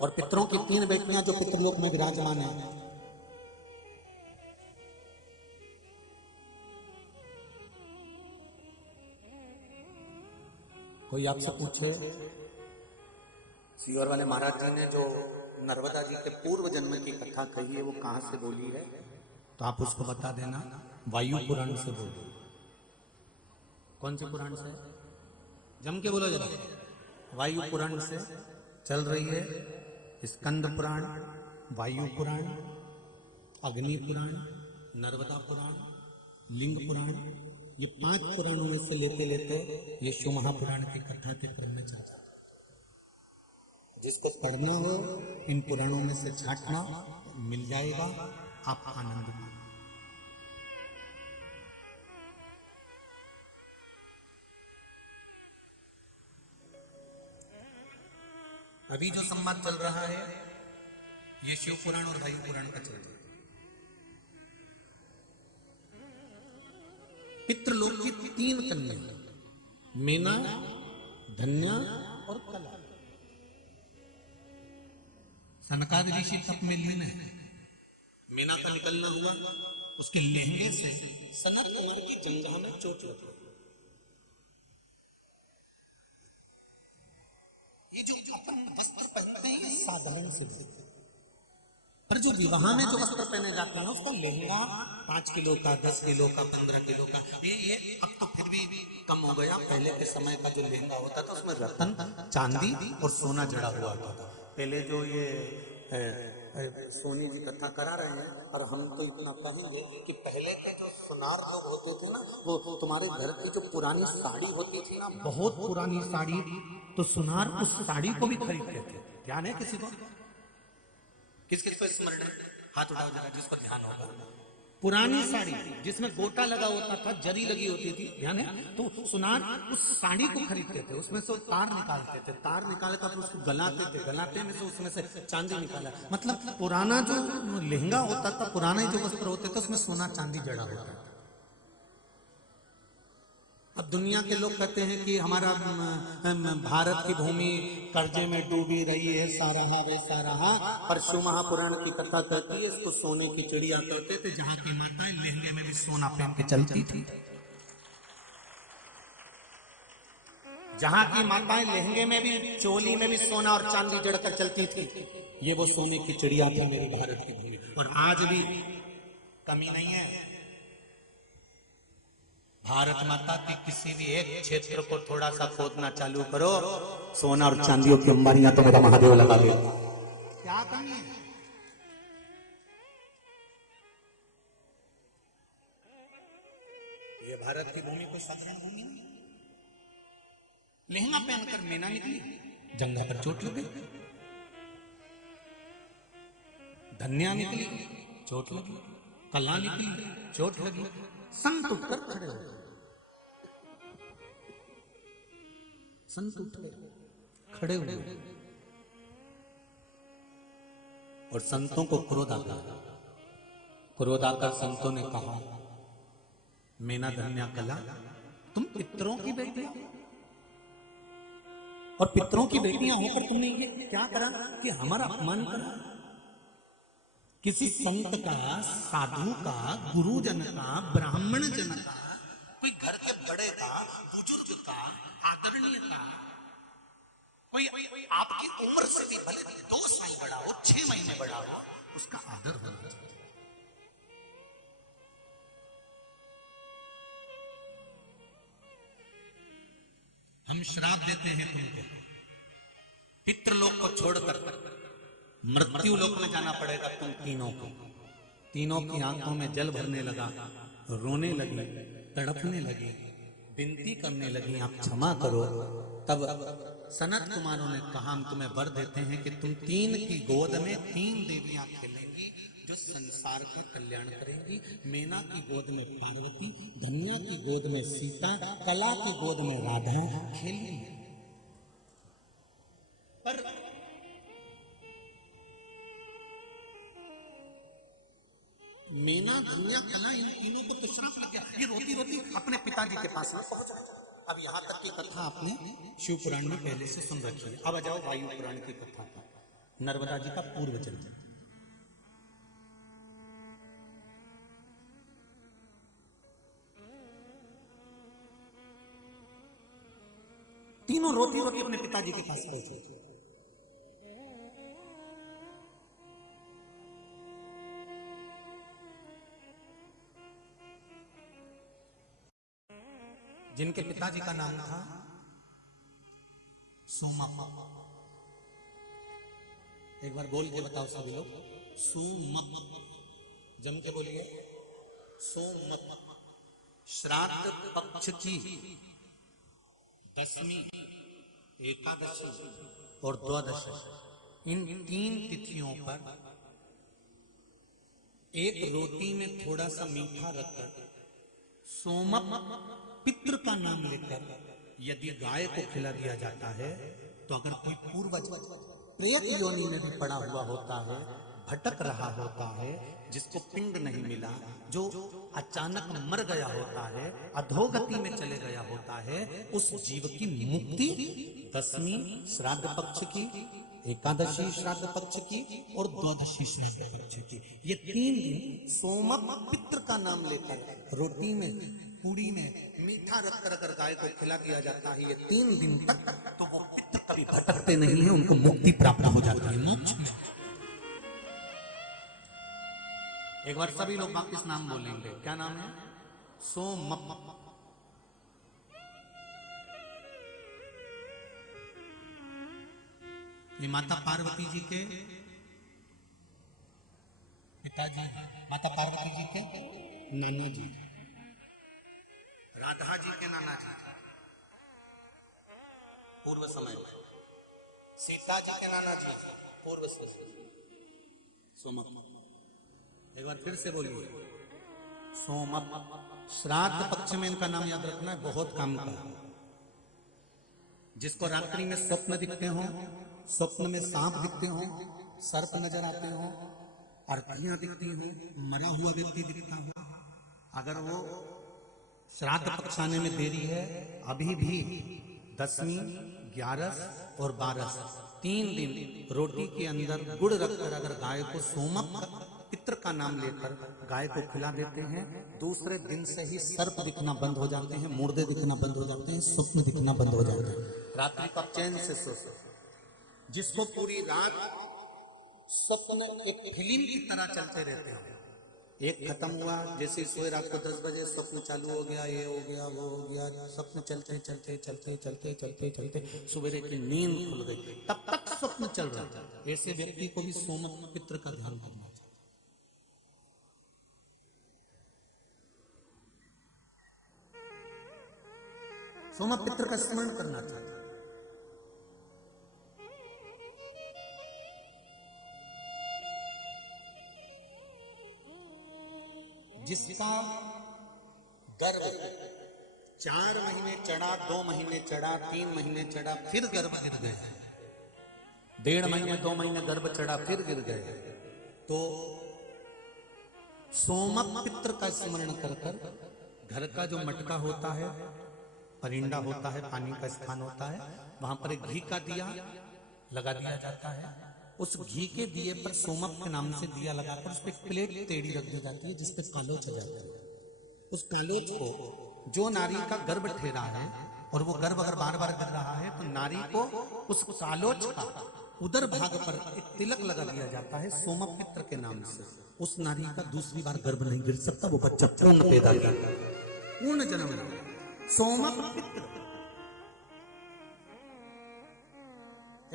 और पितरों की 3 बेटियां जो पितृलोक में विराजमान है। कोई आपसे पूछे सीहोर वाले महाराज जी ने जो नर्मदा जी के पूर्व जन्म की कथा कही है वो कहां से बोली है, तो आप उसको बता देना वायु पुराण से बोलो। कौन से पुराण से? जम के बोलो जरा। वायु पुराण से चल रही है स्कंद पुराण, वायु पुराण, अग्नि पुराण, नर्मदा पुराण, लिंग पुराण। ये 5 पुराणों में से लेते लेते ये शिव महापुराण की कथा के क्रम में चल जाता है। जिसको पढ़ना हो इन पुराणों में से छांटना मिल जाएगा, आप आनंद पाएंगे। अभी जो संवाद चल रहा है ये शिव पुराण और वायु पुराण का चल रहा है। पितृलोक की 3 कन्या, मेना, धन्या और कला। सनकादि ऋषि तप में लीन है। मेना का निकलना हुआ, उसके लहंगे से सनत कुमार की जंघा में चोट लगी। ये जो अपन वस्त्र पहनते हैं ये साधारण से, पर जो विवाह में जो वस्त्र पहने जाते हैं उसका लहंगा 5 किलो का, 10 किलो का, 15 किलो का। ये अब तो फिर भी कम हो गया। पहले के समय का जो लहंगा होता था उसमें रतन, चांदी और सोना जड़ा हुआ होता था। पहले जो ये सोनी जी कथा करा रहे हैं, और हम तो इतना कहेंगे कि पहले के जो सुनार लोग होते थे ना, वो तुम्हारे घर की जो पुरानी साड़ी होती थी ना, बहुत पुरानी साड़ी, तो सुनार उस साड़ी को भी खरीदते थे। ध्यान है किसी को? किस किस को स्मरण है? हाथ उठाओ जरा जिसको ध्यान होगा। पुरानी साड़ी जिसमें गोटा लगा होता था, जरी लगी होती थी, ध्यान है? तो सुनार उस साड़ी को खरीदते थे, उसमें से तार निकालते थे, तार निकालकर फिर उसको गलाते थे, गलाते में से उसमें से चांदी निकाला। मतलब पुराना जो लहंगा होता था, पुराने जो वस्त्र होते थे उसमें सोना चांदी जड़ा होता था। अब दुनिया के लोग कहते हैं कि हमारा भारत की भूमि कर्जे में डूबी रही है, सारा वैसा रहा। पर शिव महापुराण की कथा कहती है इसको सोने की चिड़िया कहते थे। जहां की माताएं लहंगे में भी सोना पहन के चलती थी, जहां की माताएं लहंगे में भी, चोली में भी सोना और चांदी जड़कर चलती थी, ये वो सोने की चिड़िया थी मेरी भारत की भूमि। और आज भी कमी नहीं है। भारत माता के किसी भी एक क्षेत्र को थोड़ा सा खोदना चालू करो, सोना और चांदियों की अंबारियां तो मेरा महादेव लगा देगा। क्या कमी है? ये भारत की भूमि कोई साधारण भूमि नहीं। लहंगा पहनकर मेना निकली, जंघा पर चोट लगी। धन्या निकली, चोट लगी। कला निकली, चोट लगी। संत उठकर खड़े हो गए। संत उठ गए, खड़े हुए, और संतों को क्रोध आ गया। क्रोध आकर संतों ने कहा, मेना, धन्या, कला, तुम पितरों की बेटियां, और पितरों की बेटियां होकर तुमने ये क्या करा कि हमारा अपमान करा? किसी संत का, साधु का, गुरुजन का, ब्राह्मण जन का, कोई घर के बड़े का, बुजुर्ग का, आदरणीय का, कोई आपकी उम्र से भी भले 2 साल बड़ा हो, 6 महीने बड़ा हो, उसका आदर होना चाहिए। हम श्राप देते हैं तुमको, पितृलोक को छोड़कर मृत्यु लोक में जाना पड़ेगा तुम तीनों को। तीनों की आंखों में जल भरने लगा, रोने लगी, तड़पने लगी, विनती करने लगी, आप क्षमा करो। तब सनत कुमारों ने कहा, हम तुम्हें वर देते हैं कि तुम 3 की गोद में 3 देवियां खेलेंगी जो संसार का कल्याण करेंगी। मेना की गोद में पार्वती, धन्या की गोद में सीता, कला की गोद में राधा खेलेंगी। पर मेना, धन्या, कला, इन तीनों को तो श्राप लग गया। ये रोती रोती अपने पिताजी के पास में पहुंच गए। अब यहां तक की कथा आपने शिव पुराण में पहले से सुन रखी है। अब आ जाओ वायु पुराण की कथा पर। नर्मदा जी का पूर्व जन्म। तीनों रोती रोती अपने पिताजी के पास पहुंचे। जिनके पिताजी का नाम था सोमप। एक बार बोल के बताओ सभी लोग, सोमप। जम के बोलिए, सोमप। श्राद्ध पक्ष की दशमी, एकादशी और द्वादशी, इन 3 तिथियों पर एक रोटी में थोड़ा सा मीठा रखकर सोमप पितृ का नाम लेकर यदि गाय को खिला दिया जाता है, तो अगर कोई पूर्वज प्रेत योनि में भी पड़ा हुआ होता है, भटक रहा होता है, जिसको पिंड नहीं मिला, जो अचानक मर गया होता है, अधोगति में चले गया होता है, उस जीव की मुक्ति दशमी श्राद्ध पक्ष की, एकादशी श्राद्ध पक्ष की और द्वादशी श्राद्ध पक्ष की, ये 3 दिन सोमप पितृ का नाम लेकर रोटी में पूरी में मीठा रखकर अगर गाय को खिला दिया जाता है, ये 3 दिन तक, तो वो पितृ कभी भटकते नहीं है, उनको मुक्ति प्राप्त हो जाती है, मोक्ष में। एक बार सभी लोग वापस नाम बोलेंगे, क्या नाम है? सोमप। ये माता पार्वती जी के पिताजी, माता पार्वती जी के नाना जी, राधा जी के नाना जी पूर्व समय में, सीता जी के नाना जी पूर्व समय, सोमप। एक बार फिर से बोलिए, सोमप। श्राद्ध पक्ष में इनका नाम याद रखना है, बहुत काम का। जिसको रात्रि में स्वप्न दिखते हो, स्वप्न में सांप दिखते हो, सर्प नजर आते हो, अर्थियां दिखती हो, मरा हुआ व्यक्ति दिखता हो, अगर वो श्राद्ध पक्ष आने में देरी है, अभी भी दशमी, 11 और 12, 3 दिन रोटी के अंदर गुड़ रखकर अगर गाय को सोमप पितृ का नाम लेकर गाय को खिला देते हैं, दूसरे दिन से ही सर्प दिखना बंद हो जाते हैं, मुर्दे दिखना बंद हो जाते हैं, स्वप्न दिखना बंद हो जाते हैं, रात्रि का चैन से सो। जिसको पूरी रात स्वप्न एक फिल्म की तरह चलते रहते हैं, एक खत्म हुआ, जैसे सोए रात को 10 बजे स्वप्न चालू हो गया, ये हो गया, वो हो गया, स्वप्न चलते चलते चलते चलते चलते चलते सवेरे की नींद खुल गई, तब तक स्वप्न चल रहा था। ऐसे व्यक्ति को भी सोमप पितृ का ध्यान करना चाहिए। सोमप पितृ का स्मरण करना चाहिए। जिसका गर्भ 4 महीने चढ़ा, 2 महीने चढ़ा, 3 महीने चढ़ा, फिर गर्भ गिर गए, 1.5 महीने 2 महीने गर्भ चढ़ा, फिर गिर गए, तो सोमप पितृ का स्मरण कर कर घर का जो मटका होता है, परिंदा होता है, पानी का स्थान होता है, वहां पर एक घी का दिया लगा दिया जाता है। उस घी के दिए पर सोमप के नाम से दिया लगाकर उस पर एक प्लेट टेढ़ी रख दी जाती है, जिसपे कालोच आ जाता है। उस कालोच को जो नारी का गर्भ ठहरा है, और वो गर्भ अगर बार बार गिर रहा है, तो नारी को उस कालोच का उदर भाग पर एक तिलक लगा दिया जाता है सोमप पितृ के नाम से। उस नारी का दूसरी बार गर्भ नहीं गिर सकता, वो बच्चा पूर्ण पैदा करता है, पूर्ण जन्म। सोमप पितृ।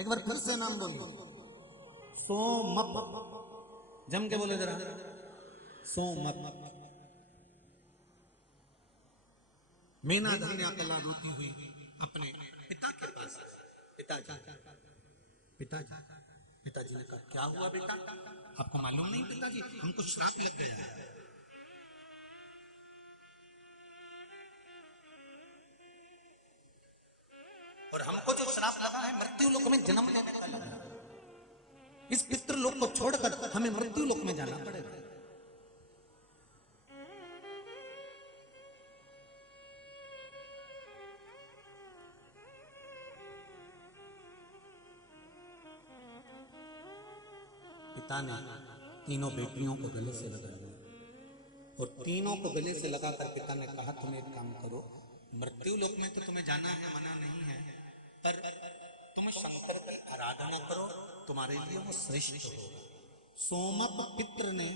एक बार फिर से नाम बोलिए, सोमप। जम के बोले जरा, सोमप। मीना धान्याकला रोती हुई अपने पिता के पास, पिताजी ने कहा, क्या हुआ बेटा, आपको मालूम नहीं पिताजी, हमको श्राप लग गया है। और हमको जो श्राप लगा है मृत्यु लोक में जन्म लेने का लगा है। इस पितृ लोक को छोड़कर हमें मृत्यु लोक में जाना पड़ेगा। पिता ने तीनों बेटियों को गले से लगा लिया और तीनों को गले से लगाकर पिता ने कहा, तुम एक काम करो, मृत्यु लोक में तो तुम्हें जाना है, मना नहीं है, पर तुम शंकर की आराधना करो, तुम्हारे लिए वो श्रेष्ठ होगा। सोमप पित्र ने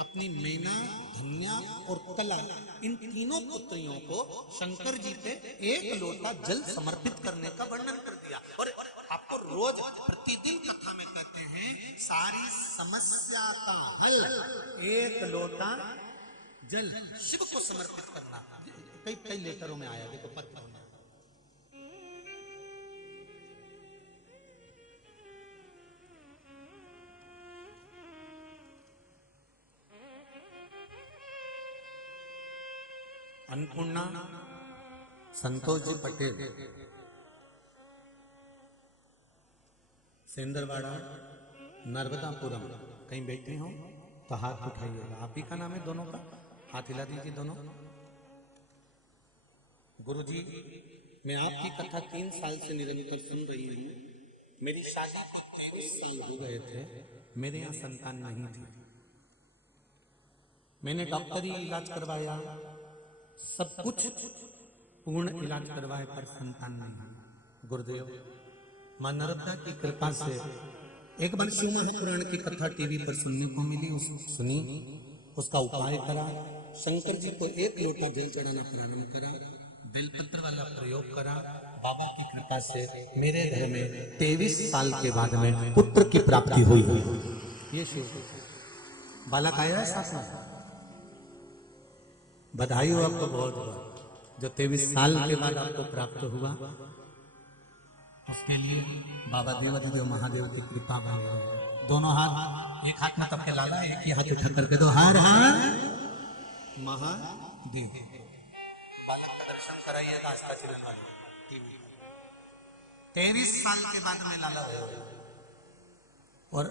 अपनी मेना, धन्या और कला, इन तीनों पुत्रियों को शंकर जी पे एक लोटा जल समर्पित करने का वर्णन कर दिया। और आपको रोज प्रतिदिन कथा में कहते हैं, सारी समस्या का हल एक लोटा जल शिव को समर्पित करना। कई कई लेटरों में आया, देखो पत्र में। अन्नपूर्णा संतोष जी पटेल, सेंदरवाड़ा, नर्मदापुरम। कहीं बैठे हो तो हाथ उठाइएगा। आप ही का नाम है दोनों का? हाथ हिला दीजिए दोनों। गुरुजी, मैं आपकी कथा 3 साल से निरंतर सुन रही हूँ। मेरी शादी को 23 साल हो गए थे, मेरे यहाँ संतान नहीं थी। मैंने डॉक्टरी इलाज करवाया, सब कुछ पूर्ण इलाज करवाए, पर संतान नहीं। गुरुदेव, मां नर्मदा की कृपा से एक बार शिव महापुराण की कथा टीवी पर सुनने को मिली, सुनी, उसका उपाय करा, शंकर जी को एक लोटा जल चढ़ाना प्रारंभ करा, बेलपत्र वाला प्रयोग करा। बाबा की कृपा से मेरे घर में 23 साल के बाद में पुत्र की प्राप्ति हुई। ये शिव बालक आया है साथ में। बधाई हो आपको बहुत बहुत, जो 23 साल के बाद आपको प्राप्त हुआ, उसके लिए बाबा देवाधिदेव महादेव की कृपा बनी रहे। दोनों हाथ, एक हाथ में तब के लाला, एक ही हाथ उठा करके दो, हर हर महादेव। बालक का दर्शन कराइएगा आस्था चैनल वाले टीवी। 23 साल के बाद में लाला हुआ। और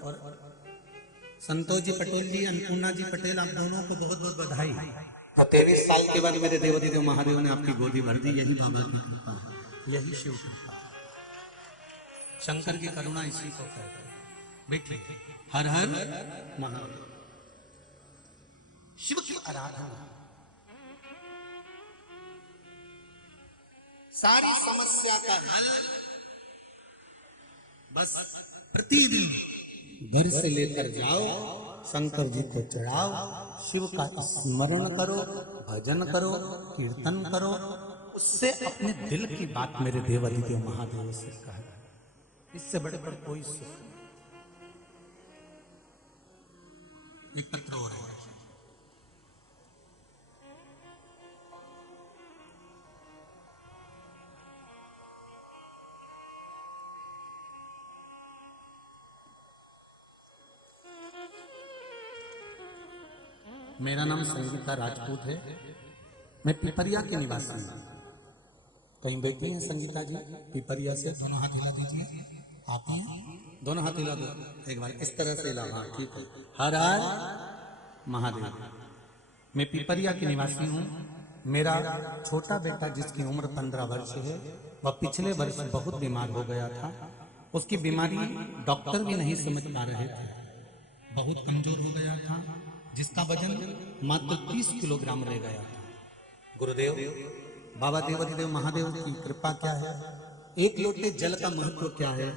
संतोष जी पटेल जी, अन्नपूर्णा जी पटेल, आप दोनों को बहुत बहुत बधाई। तो 23 साल के बाद मेरे देवाधिदेव महादेव ने आपकी गोदी भर दी। यही बाबा की कृपा है, यही शिव कृपा। शंकर की करुणा इसी को कहते हैं। बैठिए। हर हर महादेव। शिव की आराधना सारी समस्या का हल। बस प्रतिदिन घर से लेकर जाओ, शंकर जी को चढ़ाओ, शिव का स्मरण करो, भजन करो, कीर्तन करो, उससे अपने दिल की बात मेरे देवाधिदेव महादेव से कह। इससे बड़े बड़े कोई सुख नहीं। एकत्र हो रहे हैं। मेरा नाम संगीता राजपूत है। मैं पिपरिया के निवासी हूँ। कहीं बैठी हैं संगीता जी? पिपरिया से दोनों हाथ हिला दीजिए। आप दोनों हाथ हिला दो एक बार, इस तरह से हिला। हाँ ठीक है। हर हर महादेव। मैं पिपरिया के निवासी हूँ। मेरा छोटा बेटा जिसकी उम्र 15 वर्ष है, वह पिछले वर्ष बहुत बीमार हो गया था। उसकी बीमारी डॉक्टर भी नहीं समझ पा रहे थे, बहुत कमजोर हो गया था, जिसका वजन मात्र 30 किलोग्राम रह गया था। गुरुदेव बाबा देवाधिदेव महादेव की कृपा क्या है, एक लोटे जल का महत्व क्या है,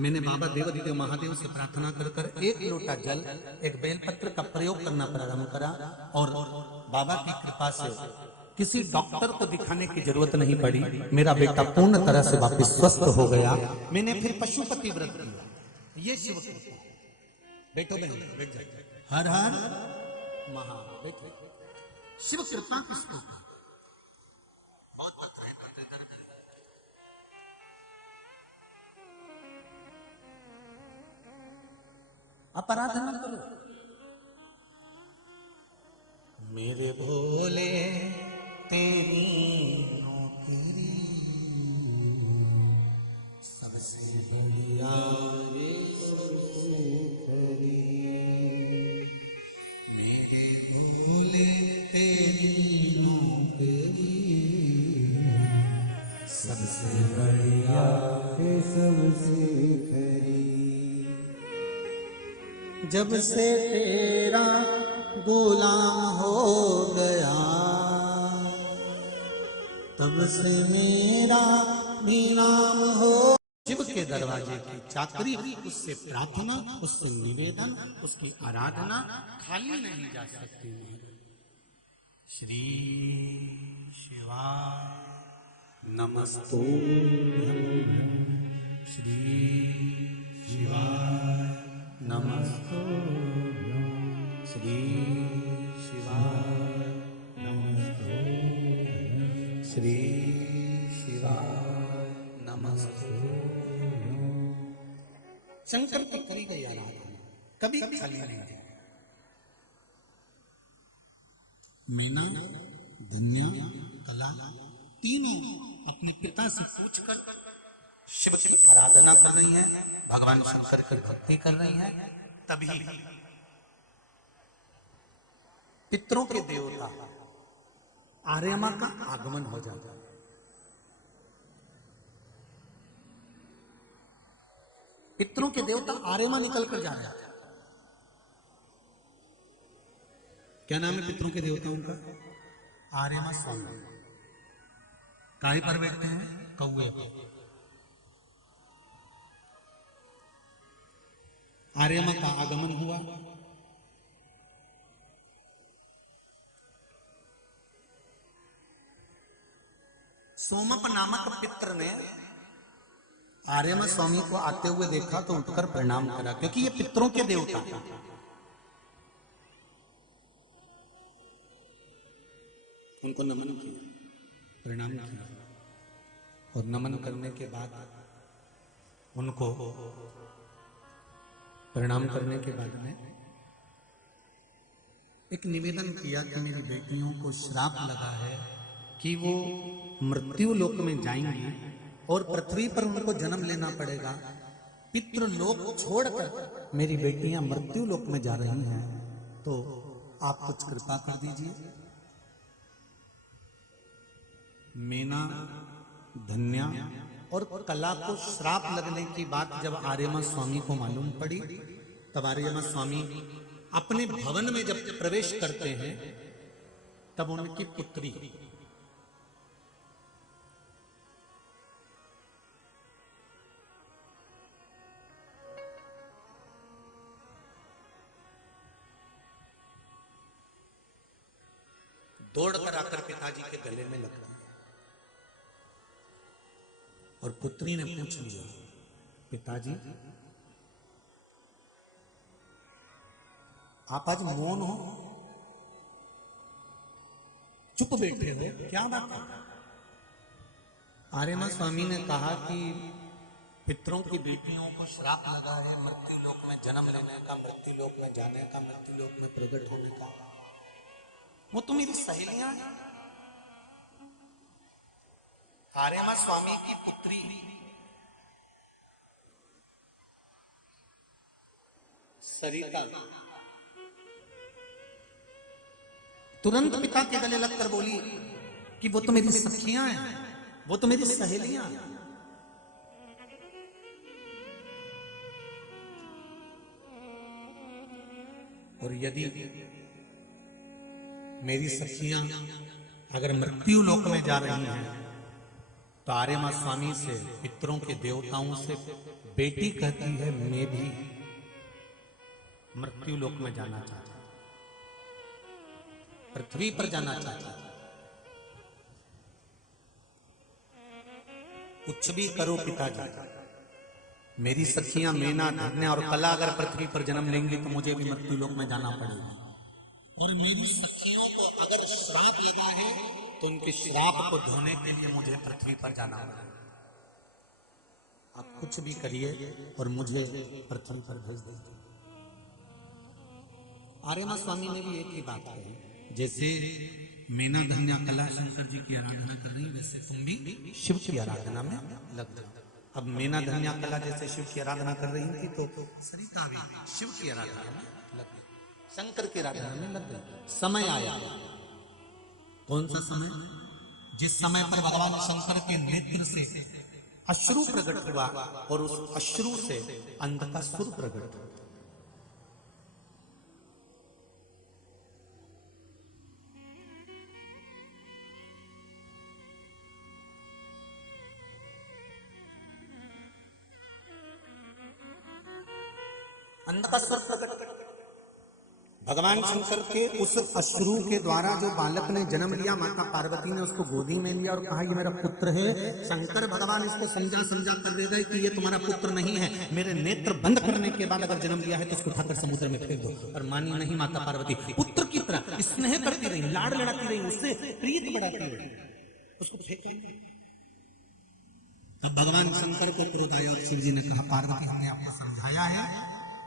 मैंने बाबा देवाधिदेव महादेव से प्रार्थना कर एक लोटा जल, एक बेलपत्र का प्रयोग करना प्रारंभ करा और बाबा की कृपा से किसी डॉक्टर को दिखाने की जरूरत नहीं पड़ी। मेरा बेटा पूर्ण तरह से वापस स्वस्थ हो गया। मैंने फिर पशुपति व्रत किया। ये शिव कृपा। बैठो बहन, बैठ जाइए। हर हर महादेव। शिव कृपा किसको बहुत पत्र है। अपराधना करो। मेरे भोले तेरी नौकरी सबसे बढ़िया मेरे भोले तेरी नौकरी सबसे बढ़िया है, सबसे खरी। जब से तेरा गुलाम हो गया, तब से मेरा भी नाम हो। शिव के दरवाजे की चाकरी, उससे प्रार्थना, उससे निवेदन, उसकी आराधना खाली नहीं जा सकती। श्री शिवाय नमस्तुभ्यं, श्री शिवाय नमस्तुभ्यं, श्री शिवाय नमस्तुभ्यं, श्री शिवाय नमस्तुभ्यं। शंकर की करी गई आराधना कभी खाली नहीं थी। मीना, धन्या, कला तीनों अपने पिता से पूछकर शिव की आराधना कर रही हैं, भगवान शंकर की भक्ति कर रही हैं। तभी पितरों के देवता आर्यमा का आगमन हो जाता है। पितरों के देवता आर्यमा निकल कर जा रहे हैं। क्या नाम है पितरों के देवताओं का? आर्यमा स्वामी। काहे पर बैठते हैं? कौए पर। आर्यमा का आगमन हुआ। सोमप नामक पित्र ने आर्यमा स्वामी को आते हुए देखा तो उठकर प्रणाम करा, क्योंकि ये पितरों के देवता था। उनको नमन किया, प्रणाम किया, और नमन करने के बाद उनको प्रणाम करने के बाद में एक निवेदन किया कि मेरी बेटियों को श्राप लगा है कि वो मृत्यु लोक में जाएंगी और पृथ्वी पर उनको जन्म लेना पड़ेगा। पितृलोक छोड़कर मेरी बेटियां मृत्यु लोक में जा रही हैं, तो आप कुछ कृपा कर दीजिए। मीना, धन्या और कला को श्राप लगने की बात जब आर्यमा स्वामी को मालूम पड़ी, तब आर्यमा स्वामी अपने भवन में जब प्रवेश करते हैं, तब उनकी पुत्री दौड़कर आकर पिताजी के गले में लग गई और पुत्री ने पूछ लिया, पिताजी आप आज मौन हो, चुप बैठे हो, क्या बात है? आर्यमा स्वामी ने कहा कि पितरों की बेटियों को श्राप लगा है मृत्यु लोक में जन्म लेने का, मृत्यु लोक में जाने का, मृत्यु लोक में प्रकट होने का। वो तो मेरी सहेलियां हैं। आर्यमा स्वामी की पुत्री सरिता तुरंत पिता के गले लगकर बोली कि वो तो मेरी सखियां हैं, वो तो मेरी सहेलियां हैं। और यदि मेरी सखियां अगर मृत्यु लोक में जा रही हैं, तो आर्यमा स्वामी से, पितरों के देवताओं से बेटी कहती है मैं भी मृत्यु लोक में जाना चाहता, पृथ्वी पर जाना चाहता। कुछ भी करो पिताजी, मेरी सखियां मीना, धन्या और कला अगर पृथ्वी पर जन्म लेंगी तो मुझे भी मृत्यु लोक में जाना पड़ेगा। और मेरी सखियों को अगर श्राप लगा है तो उनके श्राप को धोने के लिए मुझे पृथ्वी पर जाना होगा। आप कुछ भी करिए और मुझे पृथ्वी पर भेज दीजिए। आर्यमा स्वामी ने भी एक ही बात कही, जैसे मीना, धन्या, कला शंकर जी की आराधना कर रही, वैसे तुम भी शिव की आराधना में लग जाओ। अब मीना, धन्या, कला जैसे शिव की आराधना कर रही थी, तो सरिता भी शिव की आराधना में लग गई, शंकर की आराधना में लग गई। समय आया, कौन सा समय? जिस समय पर भगवान शंकर के नेत्र से अश्रु प्रकट हुआ और उस अश्रु से अंधका सुर प्रकट हुआ। अंधकासुर प्रकट। भगवान शंकर के उस अश्रु के द्वारा जो बालक ने जन्म लिया, माता पार्वती ने उसको गोदी में लिया और कहा ये मेरा पुत्र है। शंकर भगवान इसको समझा समझा कर दे गए कि ये तुम्हारा पुत्र नहीं है, मेरे नेत्र बंद करने के बाद अगर जन्म लिया है तो उसको उठाकर समुद्र में फेंक दो। और मानी नहीं माता पार्वती, पुत्र की तरह स्नेह करती रही, लाड़ लड़ाती रही, उससे प्रीत बढ़ाती रही, उसको फेंक। तब भगवान शंकर को क्रोध आया और शिव जी ने कहा पार्वती हमने आपको समझाया है,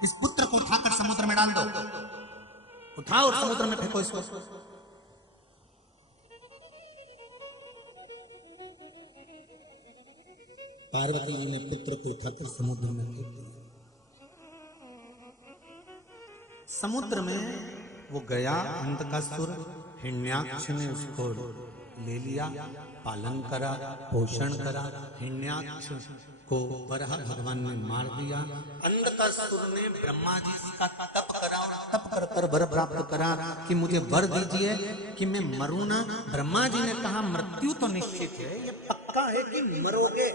इस पुत्र को उठाकर समुद्र में डाल दो, उठाओ और समुद्र में फेंको इसको। पार्वती जी ने पुत्र को उठाकर समुद्र में फेंक दिया। समुद्र में वो गया, अंधकासुर हिरण्याक्ष ने उसको ले लिया, पालन करा, पोषण करा। हिरण्याक्ष को वराह भगवान ने मार दिया। अंधकासुर ने ब्रह्मा जी का तप करा और तप कर वर प्राप्त करा कि मुझे वर दीजिए कि मैं मरूं ना। ब्रह्मा जी ने कहा मृत्यु तो निश्चित है, ये पक्का है कि मरोगे।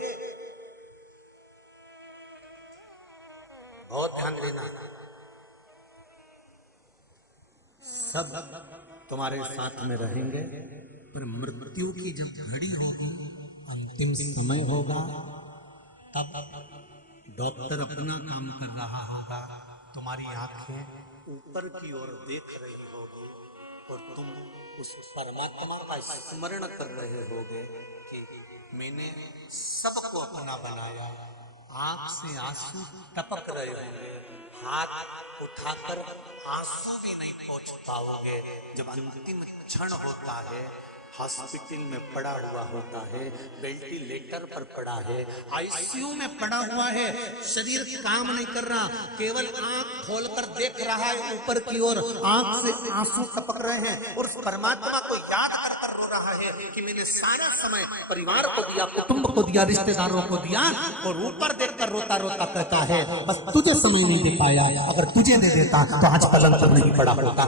बहुत ध्यान देना, सब तुम्हारे साथ में रहेंगे, पर मृत्यु की जब घड़ी होगी, अंतिम समय होगा, तब डॉक्टर अपना काम कर रहा होगा, तुम्हारी आंखें ऊपर की ओर देख रही होगी और तुम उस परमात्मा का स्मरण कर रहे होगे कि मैंने सबको अपना बनाया। आंख से आंसू टपक रहे होंगे, हाथ उठाकर आंसू भी नहीं पोंछ पाओगे। जब अंतिम क्षण होता है, हॉस्पिटल में पड़ा हुआ होता है, वेंटिलेटर पर पड़ा है, आईसीयू में पड़ा हुआ है, शरीर काम नहीं कर रहा, केवल आंख खोलकर देख रहा है ऊपर की ओर, आंख से आंसू टपक रहे हैं और उस परमात्मा को याद कर कर रो रहा है कि मैंने सारा समय परिवार को दिया, कुटुंब को दिया, रिश्तेदारों को दिया, और ऊपर देखकर रोता रोता कहता है बस तुझे समय नहीं दे पाया, अगर तुझे दे देता तो आज पलंग पर नहीं पड़ा होता।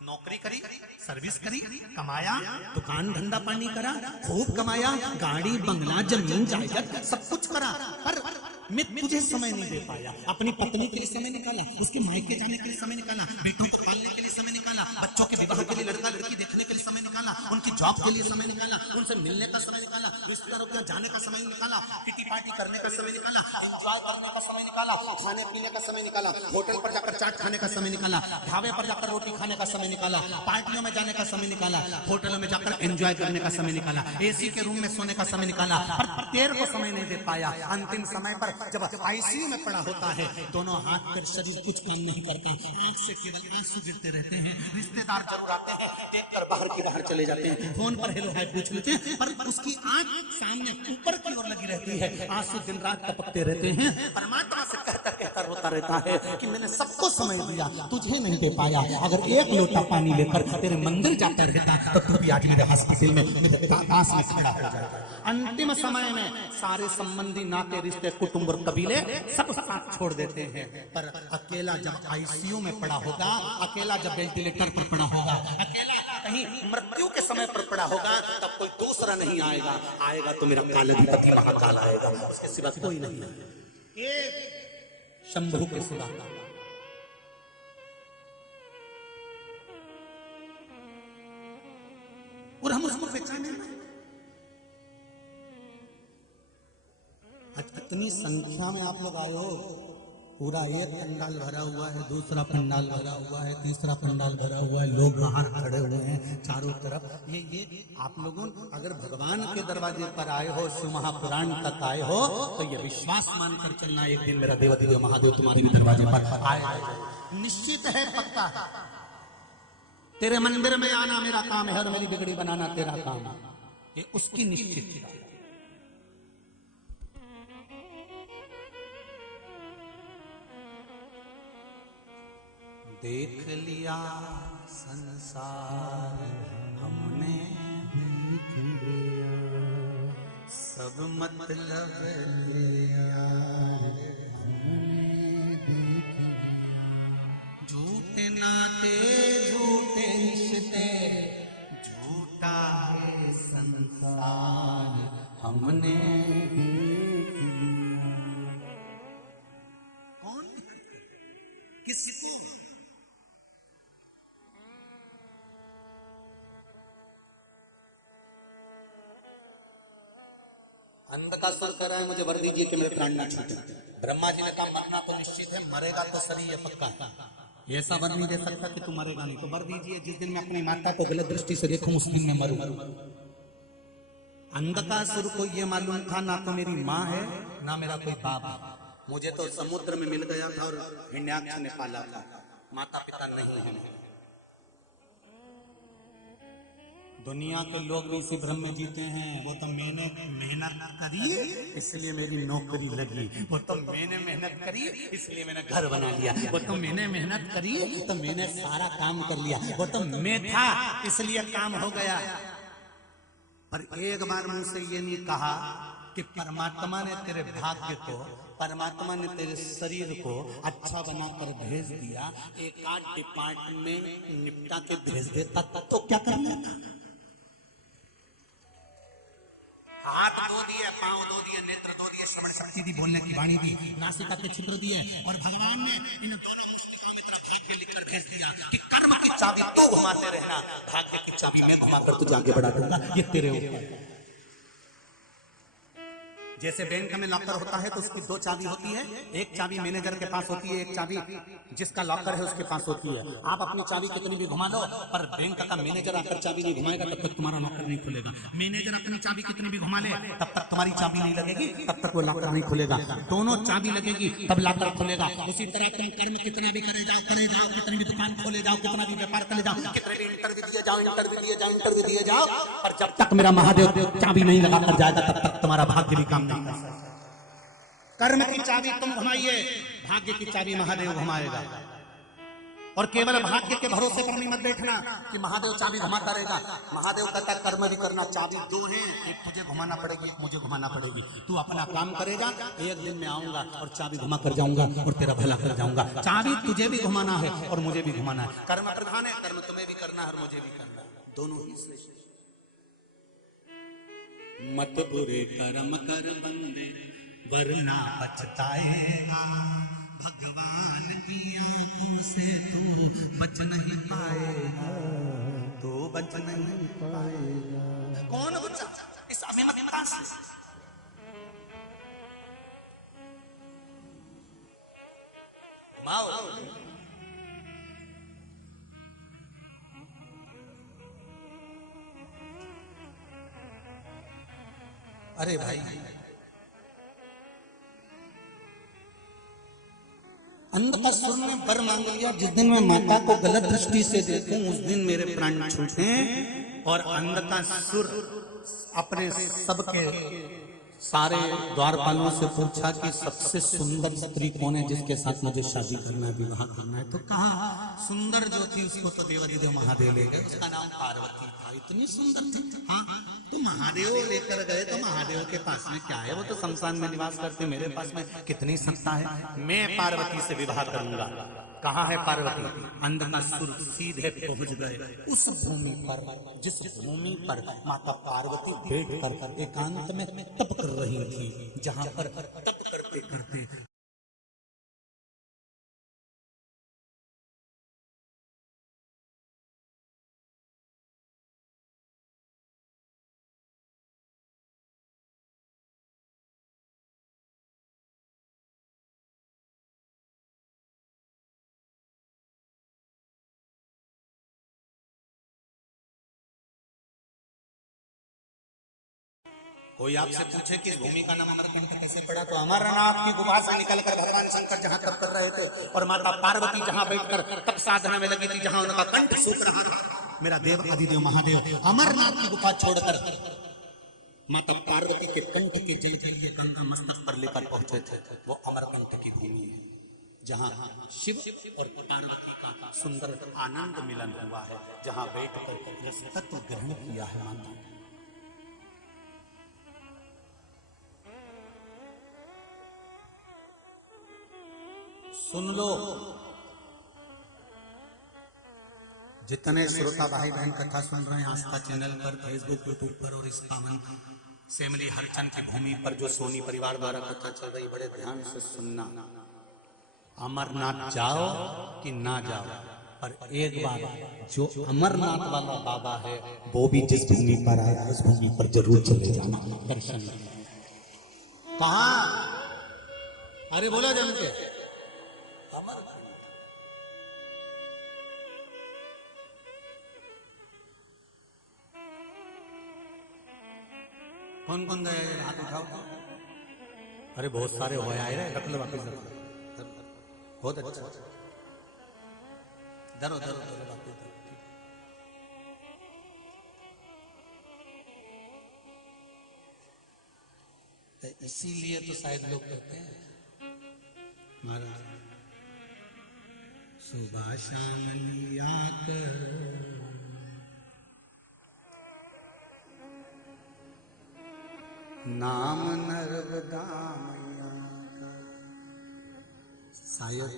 नौकरी करी, सर्विस करी, कमाया, दुकान धंधा पानी करा, खूब कमाया, गाड़ी बंगला जमीन जायदाद सब कुछ करा, पर मैं तुझे समय नहीं दे पाया। अपनी पत्नी के लिए समय निकाला, उसके मायके जाने के लिए समय निकाला, बेटों को पालने के लिए समय निकाला, बच्चों के विवाह के लिए लड़का लड़की देखने के लिए समय निकाला, उनकी जॉब के लिए समय निकाला, उनसे मिलने का समय निकाला, रिश्तेदारों के जाने का समय निकाला, किटी पार्टी करने का समय निकाला, एंजॉय करने का समय निकाला, खाने पीने का समय निकाला, होटल पर जाकर चाट खाने का समय निकाला, ढाबे पर जाकर रोटी खाने का समय निकाला, पार्टियों में जाने का समय निकाला, होटलों में जाकर एंजॉय करने का समय निकाला, एसी के रूम में सोने का समय निकाला, पर तेरे को समय नहीं दे पाया। अंतिम समय पर जब आईसीयू में पड़ा होता है, दोनों हाथ पर शरीर कुछ काम नहीं करता, आंख से केवल आंसू गिरते रहते हैं, रिश्तेदार जरूर आते हैं, देखकर बाहर की बाहर चले जाते हैं, फोन पर हेलो हाय पूछ लेते हैं, पर उसकी आंख सामने ऊपर की ओर लगी रहती है, आंसू दिन रात टपकते रहते हैं। परमात्मा से कहता कहता रोता रहता है कि मैंने सबको समय दिया, तुझे नहीं दे पाया। अगर एक लोटा पानी लेकर तेरे मंदिर जाता रहता तो तू भी आज मेरे हॉस्पिटल में मेरे पास में खड़ा हो जाता। अंतिम समय में सारे संबंधी, नाते, रिश्ते, कुटुंब और कबीले सब साथ छोड़ देते हैं, पर अकेला जब आईसीयू में पड़ा होगा, अकेला जब वेंटिलेटर पर पड़ा होगा, अकेला कहीं मृत्यु के समय पर पड़ा होगा, तब कोई दूसरा नहीं आएगा, आएगा तो मेरा कालाधिपति महाकाल आएगा, उसके सिवा कोई नहीं है, ये शंभू के सिवा। और हम उसको पहचाने ना। आज कितनी संख्या में आप लोग आए हो, पूरा एक पंडाल भरा हुआ है, दूसरा पंडाल भरा हुआ है, तीसरा पंडाल भरा हुआ है, लोग बाहर खड़े हुए हैं चारों तरफ। ये आप लोगों अगर भगवान के दरवाजे पर आए हो, शिव महापुराण तक आए हो, तो ये विश्वास मानकर चलना एक दिन मेरा देवादिदेव महादेव तुम्हारे भी दरवाजे पर आए। निश्चित है, पक्का है। तेरे मंदिर में आना मेरा काम है और मेरी बिगड़ी बनाना तेरा काम है, ये उसकी निश्चित है। देख लिया संसार हमने, देख लिया सब मतलब लिया हमने, देख लिया झूठे नाते झूठे रिश्ते, झूठा है संसार हमने देख लिया। किसको? अंधकासुर कह रहा है मुझे वर दीजिए कि मेरे प्राण ना छूटे। ब्रह्मा जी ने कहा मरना तो निश्चित है, मरेगा तो सही है पक्का, ऐसा वर नहीं दे सकता कि तू मरेगा नहीं। तो वर दीजिए जिस दिन मैं अपनी माता को गलत दृष्टि से देखूं उस दिन मैं मरूं। अंधकासुर को ये मालूम था ना तो मेरी माँ है ना मेरा कोई बाप है, मुझे तो समुद्र में मिल गया था और हिरण्याक्ष ने पाला था, माता पिता नहीं है। दुनिया के लोग भी इसी भ्रम में जीते हैं, वो तो मैंने मेहनत करी इसलिए मेरी नौकरी लगी, वो तो मैंने मेहनत करी इसलिए मैंने घर बना लिया, वो तो मैंने मेहनत करी तो मैंने सारा काम कर लिया, वो तो मैं था इसलिए काम हो गया। पर एक बार मुझसे ये नहीं कहा कि परमात्मा ने तेरे भाग्य को, परमात्मा ने तेरे शरीर को अच्छा बनाकर भेज दिया, एक आध डिपार्टमेंट में निपटा के भेज देता तो क्या कर लेता? हाथ दो दिए, पांव दो दिए, नेत्र दो दिए, श्रवण शक्ति दी, बोलने की वाणी दी, नासिका के छिद्र दिए, और भगवान ने इन दोनों मुस्तकों में तेरा भाग्य लिखकर भेज दिया कि कर्म की चाबी तू घुमाते रहना, भाग्य की चाबी मैं घुमाकर तुझे आगे बढ़ा दूंगा, ये तेरे ऊपर। जैसे बैंक में लॉकर होता है तो उसकी दो चाबी होती है, एक चाबी मैनेजर के पास होती है, एक चाबी जिसका लॉकर है उसके पास होती है। आप अपनी चाबी कितनी भी घुमा लो पर बैंक का मैनेजर आकर चाबी नहीं घुमाएगा तब तक तुम्हारा लॉकर नहीं खुलेगा। मैनेजर अपनी चाबी कितनी भी घुमा ले तब तक तुम्हारी चाबी नहीं लगेगी, तब तक वो लॉकर नहीं खुलेगा। दोनों चाबी लगेगी तब लॉकर खुलेगा। उसी तरह तुम कर्म कितना भी करे जाओ, कितनी भी दुकान खोले जाओ, कितना भी व्यापार करे जाओ, कितने भी इंटरव्यू दिए जाओ, पर जब तक मेरा महादेव चाबी नहीं लगाकर जाएगा तब तक तुम्हारा भाग्य भी काम नहीं कर सकता। कर्म की चाबी तुम घुमाइए, भाग्य की चाबी महादेव घुमाएगा। और केवल भाग्य के भरोसे पर नहीं मत देखना कि महादेव चाबी घुमाता रहेगा। महादेव कहता कर्म भी करना, चाबी दो है, एक तुझे घुमाना पड़ेगी, एक मुझे घुमाना पड़ेगी। तू अपना काम करेगा, एक दिन मैं आऊंगा और चाबी घुमा कर जाऊंगा और तेरा भला कर जाऊंगा। चाबी तुझे भी घुमाना है और मुझे भी घुमाना है। कर्म प्रधान है, कर्म तुम्हें भी करना है और मुझे भी करना है, दोनों ही श्रेष्ठ। मत बुरे कर्म कर बंदे वरना पछताएगा, भगवान की आंखों से तू बच नहीं पाएगा, तो बच नहीं पाएगा। कौन बचा इस अभिमतता से? घुमाओ। अरे भाई अंधकासुर ने वर मांग लिया, जिस दिन मैं माता को गलत दृष्टि से देखूं उस दिन मेरे प्राण छूटे। और अंधकासुर अपने सबके सारे द्वारपालों से पूछा कि सबसे सुंदर स्त्री कौन है जिसके साथ मुझे शादी करना है, विवाह करना है। तो कहा सुंदर जो थी उसको तो देवादिदेव महादेव ले गए, उसका नाम पार्वती था, इतनी सुंदर थी। हाँ तो महादेव लेकर गए तो महादेव के पास में क्या है, वो तो शमशान में निवास करते, मेरे पास में कितनी सत्ता है, मैं पार्वती से विवाह करूंगा। कहाँ है पार्वती? अंधकासुर सीधे पहुंच गए उस भूमि पर जिस भूमि पर माता पार्वती बैठ कर एकांत में तप कर रही थी, जहां पर तप करते करते कोई आपसे पूछे कि भूमि का नाम अमरकंटक कैसे पड़ा, तो अमरनाथ की गुफा से निकलकर भगवान शंकर जहां तप कर रहे थे और माता पार्वती जहां बैठकर तप साधना में लगी थी, जहां उनका कंठ सूख रहा था, मेरा देव आदिदेव महादेव अमरनाथ की गुफा छोड़कर माता पार्वती के कंठ के जल के लिए गंगा मस्तक पर लेकर पहुंचे थे। वो अमरकंटक की भूमि है जहां शिव और पार्वती का सुंदर आनंद मिलन हुआ है, जहां बैठकर रस तत्व ग्रहण किया है। माता सुन लो, जितने श्रोता भाई बहन कथा सुन रहे हैं आस्था चैनल पर, फेसबुक, यूट्यूब पर और इस पावन सेमली हरचंद की भूमि पर जो सोनी परिवार द्वारा कथा चल रही, बड़े ध्यान से सुनना। अमरनाथ जाओ कि ना जाओ, पर एक बार जो अमरनाथ वाला बाबा है वो भी जिस भूमि पर आया उस भूमि पर जरूर चले जाना दर्शन। कहा? अरे बोला जम के अमर। कौन कौन गए? हाथ उठाओ। अरे बहुत सारे हो आए रे, रख लो वापिस रख लो। बहुत अच्छा। धरो धरो धरो वापिस धरो। इसीलिए तो शायद लोग कहते हैं महाराज सुबह शाम लिया करो नाम नर्मदा मैया का। शायद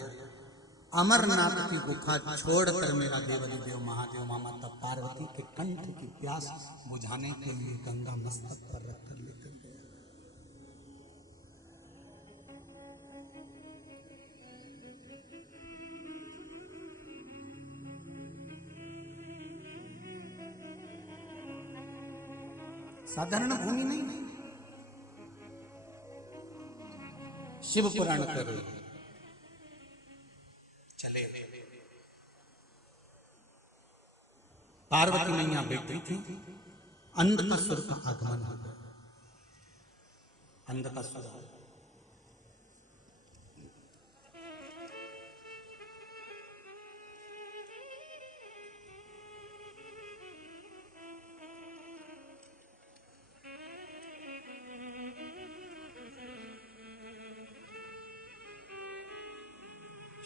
अमरनाथ की गुफा छोड़कर मेरा देवरी देव महादेव माता पार्वती के कंठ की प्यास बुझाने के लिए गंगा मस्तक पर रखकर लेकर गया। साधारण भूमि नहीं, शिव पुराण करो चले। पार्वती मैया बैठी थी, अंधकासुर का आगमन हो गया। अंधकासुर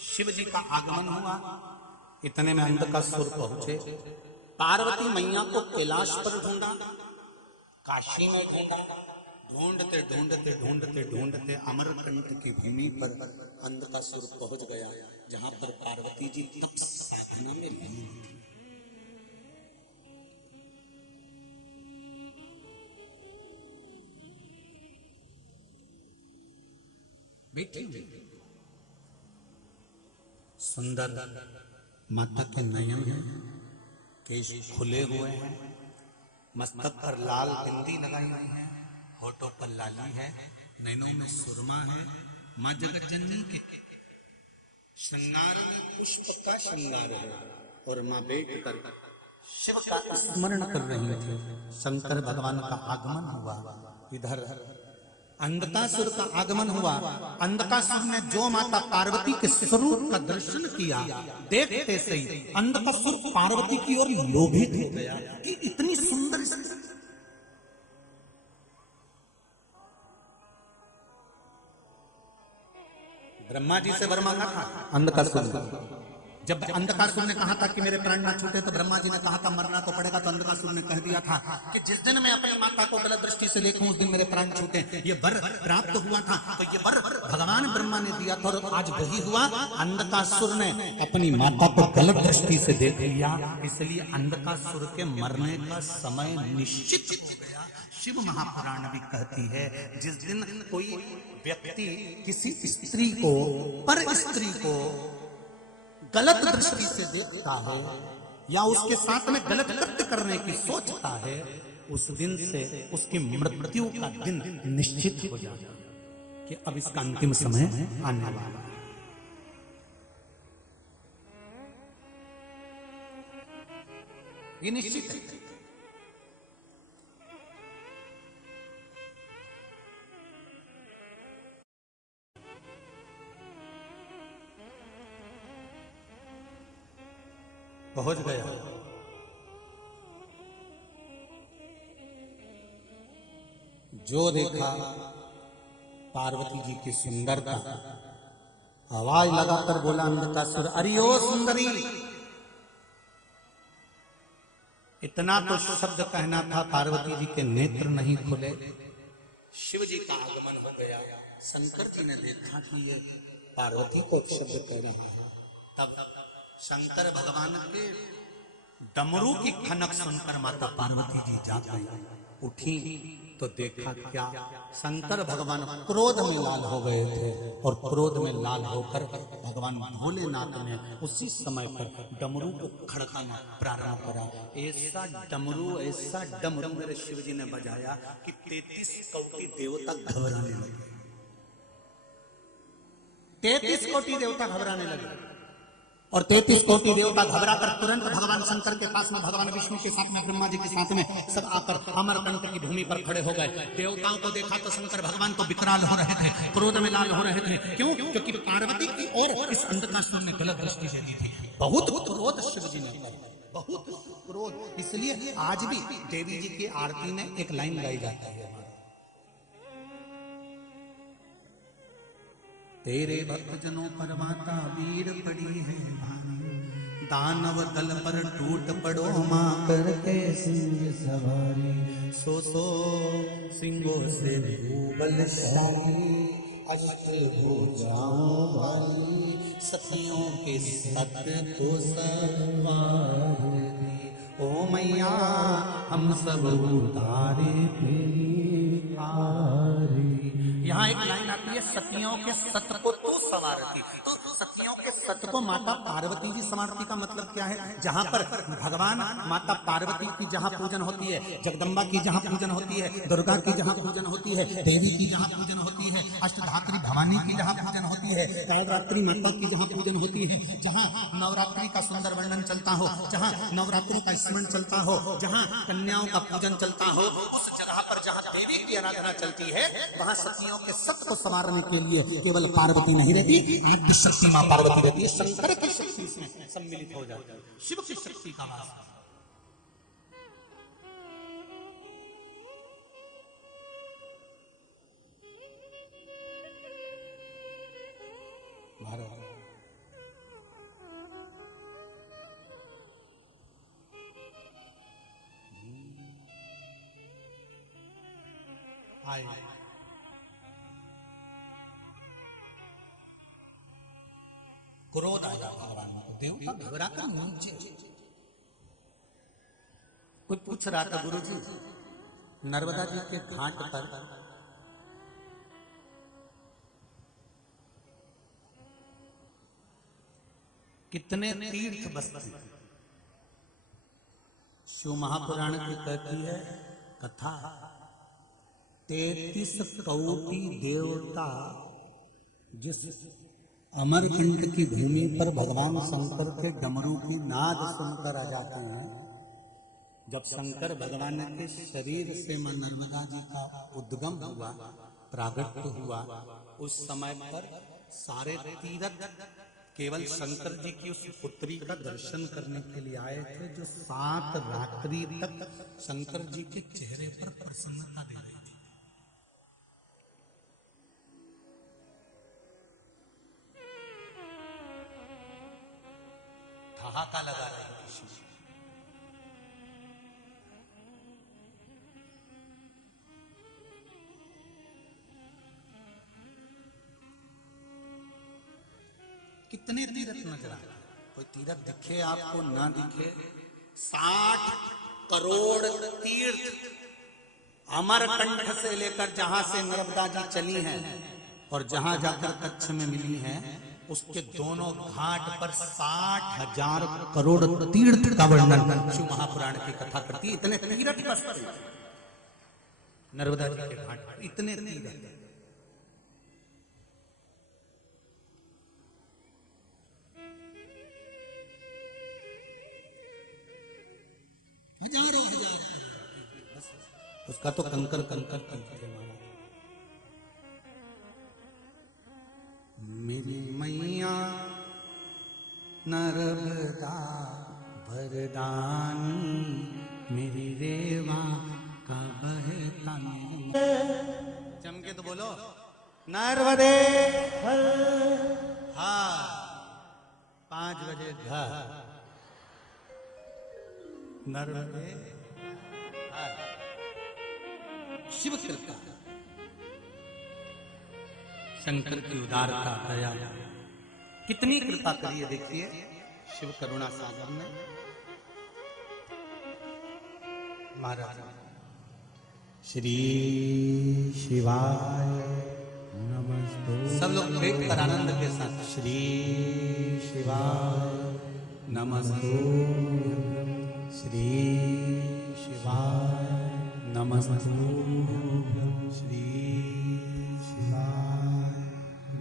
शिव जी का आगमन हुआ। इतने में अंधकासुर पहुंचे। पार्वती मैया को कैलाश पर ढूंढा, काशी में ढूंढा, ढूंढते ढूंढते ढूंढते ढूंढते अमरकंटक की भूमि पर अंधकासुर पहुंच गया, जहां पर पार्वती जी तप साधना में लीन थी। बेटी सुंदर माता के नयन हैं, केश खुले हुए हैं, मस्तक पर लाल बिंदी लगाई हुई है, होठों पर लाली है, नैनों में सुरमा है। माँ जगत जननी के श्रृंगार में पुष्प का श्रृंगार है और माँ बैठ कर शिव का स्मरण कर रही थी। शंकर भगवान का आगमन हुआ। इधर अंधकासुर का आगमन हुआ। अंधकासुर ने जो माता पार्वती के स्वरूप का दर्शन किया, देखते से ही अंधकासुर पार्वती की ओर लोभित हो गया कि इतनी सुंदर स्त्री। ब्रह्मा जी से वर मांगा था अंधकासुर ने। जब अंधकासुर ने कहा था कि मेरे प्राण ना छूटे, तो ब्रह्मा जी ने कहा था मरना तो पड़ेगा। तो अंधकासुर ने कह दिया था कि जिस दिन मैं अपनी माता को गलत दृष्टि से देखूं उस दिन मेरे प्राण छूटे। ये वर प्राप्त हुआ था, तो ये वर भगवान ब्रह्मा ने दिया था और आज वही हुआ। अंधकासुर ने अपनी माता को गलत दृष्टि से देख लिया, इसलिए अंधकासुर के मरने का समय निश्चित हो गया। शिव महापुराण भी कहती है जिस दिन कोई व्यक्ति किसी स्त्री को, पर स्त्री को गलत दृष्टि से देखता है या उसके साथ में गलत कृत्य करने की सोचता है, उस दिन से उसकी मृत्यु का दिन निश्चित हो जाता है कि अब इसका अंतिम समय आने वाला है। ये निश्चित है। पहुंच गया। जो देखा पार्वती जी की सुंदरता, आवाज लगाकर बोला अंधकासुर, अरे ओ सुंदरी। इतना तो शब्द कहना था, पार्वती जी के नेत्र नहीं खुले। शिव जी का आगमन हो गया। शंकर जी ने देखा कि ये पार्वती को शब्द कह रहा है। तब शंकर भगवान के डमरू की खनक सुनकर माता पार्वती जी जाग गई। उठी तो देखा क्या, शंकर भगवान क्रोध में लाल हो गए थे और क्रोध में लाल होकर भगवान भोलेनाथ ने उसी समय पर डमरू को खड़काना प्रारंभ करा। ऐसा डमरू मेरे शिव जी ने बजाया कि 33 कोटि देवता घबराने लगे। 33 कोटि देवता घबराने लगे और 33 कोटि देवता घबराकर तुरंत भगवान शंकर के पास में, भगवान विष्णु के साथ में, ब्रह्मा जी के साथ में सब आकर अमरकंटक की भूमि पर खड़े हो गए। देवताओं को देखा तो शंकर भगवान तो विकराल हो रहे थे, क्रोध में लाल हो रहे थे। क्यों? क्योंकि पार्वती की ओर इस अंधकासुर ने गलत दृष्टि से दी थी। बहुत क्रोध शिव जी ने किया, बहुत क्रोध। इसलिए आज भी देवी जी की आरती में एक लाइन गाई जाती है, तेरे भक्तजनों पर माता भीड़ पड़ी है भारी, दानव दल पर टूट पड़ो मां करके सिंह सवारी। सो सिंहों से बलशाली, अष्ट भुजाओं वाली, सतियों के सत को सवारी। ओ मैया हम सब उतारे तेरी आरी। यहाँ एक लाइन आती है, सतियों के सत को तू संवारती। तो सतियों के सत को माता पार्वती जी संवारती का मतलब क्या है? जहाँ पर भगवान माता पार्वती की जहाँ पूजन होती है, जगदम्बा की जहाँ पूजन होती है, दुर्गा की जहाँ पूजन होती है, देवी की जहाँ पूजन होती है, अष्टधात्री भवानी की जहाँ पूजन होती है, कालरात्रि माता की जहाँ पूजन होती है, जहाँ नवरात्रि का सुंदर वर्णन चलता हो, जहाँ नवरात्रों का स्मरण चलता हो, जहाँ कन्याओं का पूजन चलता हो, उस जगह पर जहाँ देवी की आराधना चलती है, वहाँ सतियों के सत को संवारने के लिए केवल पार्वती नहीं रहती, शक्ति मां पार्वती रहती है। शंकर की शक्ति इसमें सम्मिलित हो जाती है, शिव की शक्ति का वास। भारत आए, क्रोध आया भगवान को, देवता घबराकर नीचे। कोई पूछ रहा था, गुरु जी नर्मदा जी के घाट पर कितने तीर्थ बसते हैं? शिव महापुराण की कहती है कथा, 33 कोटि देवता जिस अमरकंट की भूमि पर भगवान शंकर के डमरू की नाद सुनकर आ जाते हैं। जब शंकर भगवान के शरीर से मां नर्मदा जी का उद्गम हुआ, प्रागट्य हुआ, उस समय पर सारे तीर्थ केवल शंकर जी की उस पुत्री का दर्शन करने के लिए आए थे, जो 7 रात्रि तक शंकर जी के चेहरे पर प्रसन्नता दे रही थी। ठहाका लगा रही थी। कितने तीर्थ नजर आए? कोई तीर्थ दिखे आपको ना दिखे, 60 करोड़ तीर्थ अमरकंठ से लेकर जहां से नर्मदा जी चली हैं और जहां जाकर कच्छ में मिली हैं, उसके दोनों घाट पर 60,000 करोड़ तीर्थ का वर्णन शिव महापुराण की कथा करती है। इतने तीर्थ बसते हैं नर्मदा जी के घाट पर, इतने तीर्थ। हजारों उसका तो कंकर कंकर कंकर माना। मेरी मैया नर्मदा वरदानी, मेरी रेवा का बहता। चमके तो बोलो नर्मदे हाँ, 5 बजे घर नर्मदे शिव कृपा, शंकर की उदारता दया, कितनी कृपा करी है। देखिए शिव करुणा सागर ने महाराज श्री शिवाय नमस्ते। सब लोग बैठ कर आनंद के साथ श्री शिवाय नमस्ते, श्री शिवाय नमस्ते, श्री शिवाय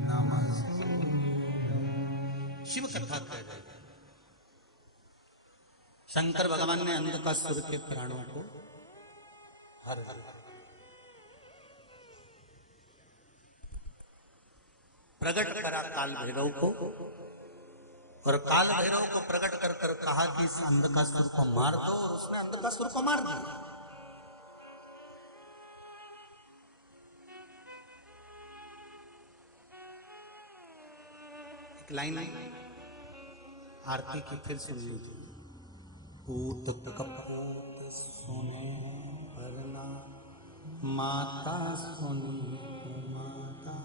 नमस्ते। शिव कथा कह रहे हैं। शंकर भगवान ने अंधकासुर के प्राणों को हर प्रकट करा काल भैरव को, और काल भैरव को प्रकट कर कर कहा कि इस अंधकासुर को मार दो, और उसने अंधकासुर को मार दिया। एक लाइन आरती की फिर सुन लीजिए। पूत कपूत सुने वरना माता सुनी माता,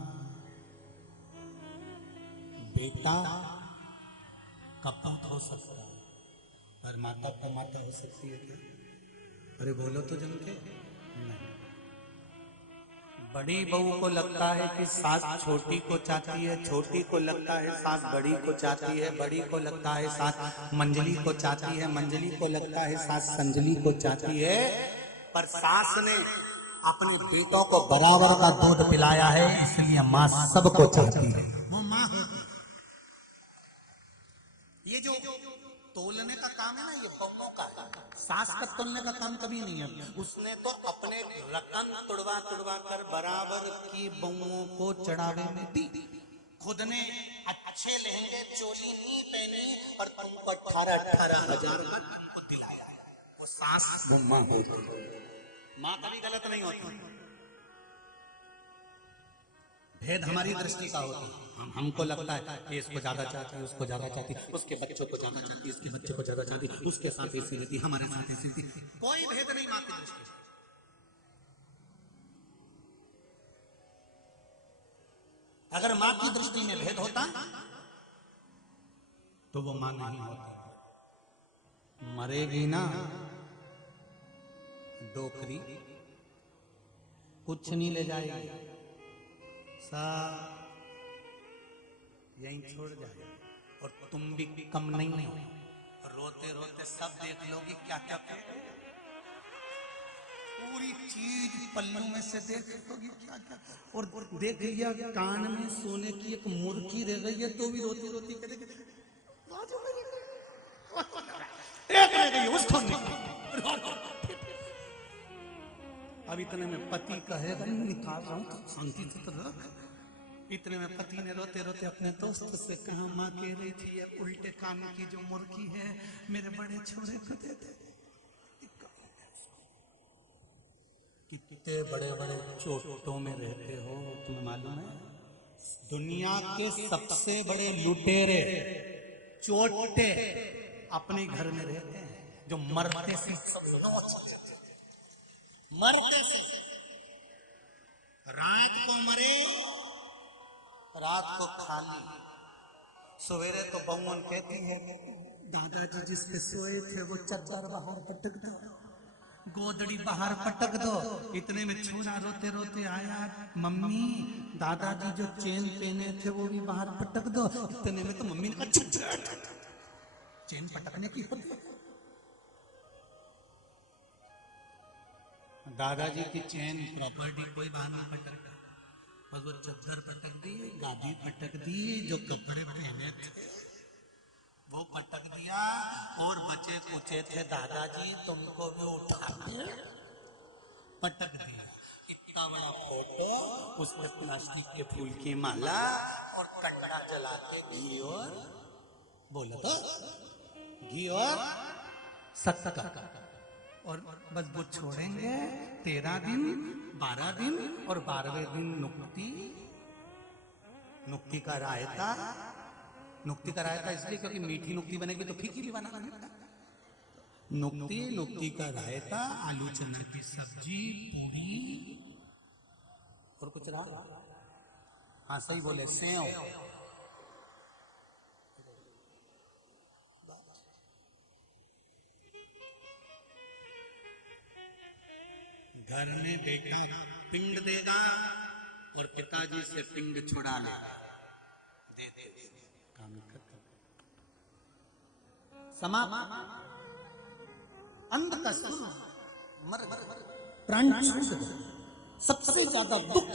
बेटा कपूत हो सकता है पर माता को माता हो सकती है क्या? अरे बोलो तो जम के नहीं। बड़ी बहू को लगता है कि सास छोटी को चाहती है, छोटी को लगता है सास बड़ी को चाहती है, बड़ी को लगता है सास मंजली को चाहती है, मंजली को लगता है सास संजली को चाहती है, पर सास ने अपने बेटों को बराबर का दूध पिलाया है, इसलिए माँ सबको चाहती है। वो माँ है। ये जो तोलने का काम है ना, ये बहुओं का है। सास का तोलने का काम कभी नहीं है। उसने तो अपने रकन तुड़वा तुड़वा कर बराबर की बहुओं को चढ़ावे में दी। खुद ने अच्छे लहंगे चोली नहीं पहनी और तुमको 18,000 का तुमको दिलाया। वो सास वो माँ होती है। माँ कभी गलत नहीं होती। भेद हमारी दृष्टि का होता है। हमको लगता है कि इसको ज्यादा चाहती है, उसको ज्यादा चाहती, उसके बच्चों को ज्यादा चाहती, इसके बच्चे को ज्यादा चाहती, उसके साथ ऐसी रहती, हमारे साथ ऐसी रहती। कोई भेद नहीं माँ की दृष्टि से। अगर माँ की दृष्टि में भेद होता तो वो माँ नहीं होती। मरेगी ना डोकरी, कुछ नहीं ले जाएगी, सब यहीं छोड़ जाए, और तुम भी कम नहीं हो। रोते रोते सब देख लोगी क्या क्या पूरी चीज पल्लू में से देख लोगी क्या क्या, और देख लिया कान में सोने की एक मुर्गी रह गई है तो भी रोती रोती करेगी उसको अब इतने में पति कहेगा निकाल रहा हूं शांति से तो रख। इतने में पति ने रोते रोते अपने दोस्त से कहा, माँ कह रही थी ये उल्टे कान की जो मुर्गी है मेरे बड़े छोरे को दे दे। कितने बड़े बड़े चोटों में रहते हो तुम्हें मालूम है? दुनिया के सबसे बड़े लुटेरे चोटे अपने घर में रहते हैं, जो मरते से सब मरते से रात को मरे रात को खाली, सवेरे तो बहुवन कहती है दादाजी जिस पे सोए थे वो चद्दर बाहर पटक दो, गोदड़ी बाहर पटक दो। इतने में छोरा रोते रोते आया, मम्मी दादाजी जो चेन पहने थे वो भी बाहर पटक दो। इतने में तो मम्मी ने कहा चुप, चेन पटकने की होती। दादाजी की चेन प्रॉपर्टी कोई बाहर नहीं पटकता, बस वो चद्दर पटक दी, गादी पटक दी, जो कपड़े पहने थे वो पटक दिया, और बचे पूछे थे दादाजी तुमको भी उठा दिया, पटक दिया। इतना बड़ा फोटो, उस पर प्लास्टिक के फूल की माला और कंडा जला के घी और बोलो तो घी और शक्कर, और बस वो छोड़ेंगे 13 दिन 12 दिन, और 12वें दिन नुक्ति का रायता। नुक्ति का रायता इसलिए क्योंकि मीठी नुक्ति बनेगी तो फीकी भी बनाना है। नुक्ति का रायता, आलू चना की सब्जी, पूरी, और कुछ रहा? हाँ सही बोले, सेव। घर में बेटा पिंड देगा और पिताजी से पिंड छुड़ा लेगा, दे दे काम खत्म, समाप्त। अंध का सुर मर प्राण छूट गया। सबसे ज्यादा दुख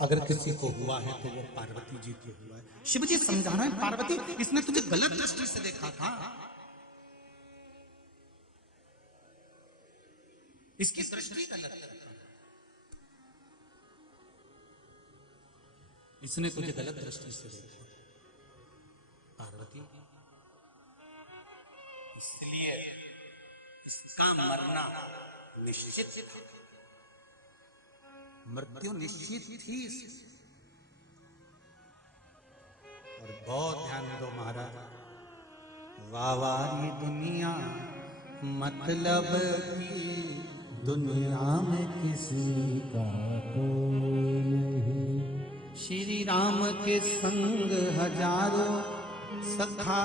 अगर किसी को हुआ है तो वो पार्वती जी को हुआ है। शिव जी समझा रहे हैं, पार्वती इसने तुझे गलत दृष्टि से देखा था, इसकी दृष्टि गलत है, इसने तुझे गलत दृष्टि से देखा पार्वती, इसलिए इसका मरना निश्चित, मृत्यु निश्चित थी। और बहुत ध्यान दो महाराज, वावारी दुनिया मतलब की दुनिया में किसी का कोई नहीं। श्री राम के संग हजारों सखा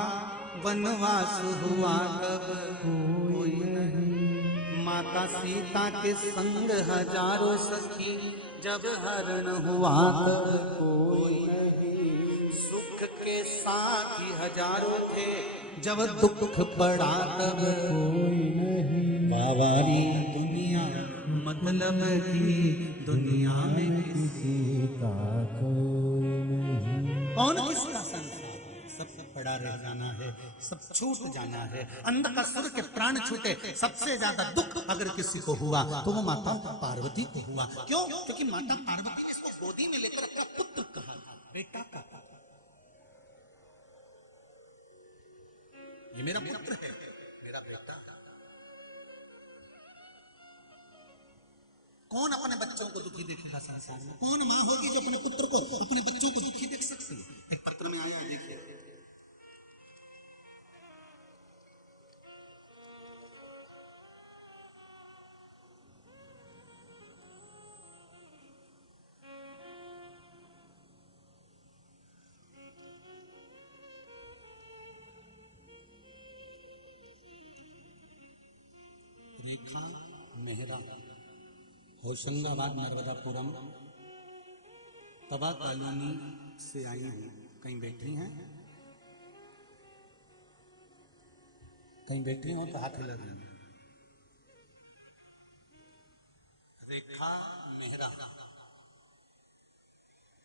वनवास हुआ कब कोई नहीं। माता सीता के संग हजारों सखी जब हरण हुआ तब कोई नहीं। सुख के साथी हजारों थे जब दुख पड़ा तब कोई नहीं। बावारी दुनिया मतलब की दुनिया में किसी का कोई नहीं। कौन किसका संसार, सब पड़ा रह जाना है, सब छूट जाना है। अंधकासुर के प्राण छूटे। सबसे ज्यादा दुख अगर किसी को हुआ तो वो माता पार्वती को हुआ। क्यों? क्योंकि माता पार्वती जिसको गोदी में लेकर अपना पुत्र कहा, बेटा कहा, ये मेरा पुत्र है, मेरा बेटा। कौन अपने बच्चों को दुखी देखेगा संसार में? कौन माँ होगी जो अपने पुत्र को, अपने बच्चों को दुखी देख सकती है? एक पत्र में आया है, देखिए। रेखा मेहरा, होशंगाबाद नर्मदापुरम तवा कॉलोनी से आई हैं। कहीं बैठी हैं? कहीं बैठी हो तो हाथ हिला देना। रेखा मेहरा,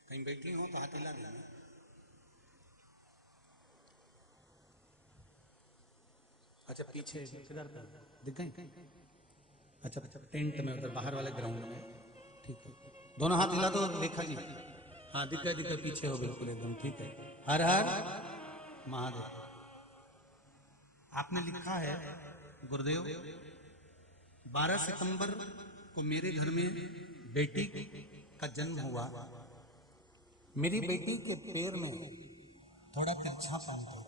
कहीं बैठी हो तो हाथ हिला देना। अच्छा पीछे किधर दिख गए? अच्छा टेंट में, उधर बाहर वाले ग्राउंड में, ठीक है। दोनों हाथ हिला दो रेखा जी। हाँ दिख गए पीछे हो बिल्कुल एकदम, ठीक है। हर हर महादेव। आपने लिखा है गुरुदेव, 12 सितंबर को मेरे घर में बेटी का जन्म हुआ। मेरी बेटी के पैर में थोड़ा तिरछापन था।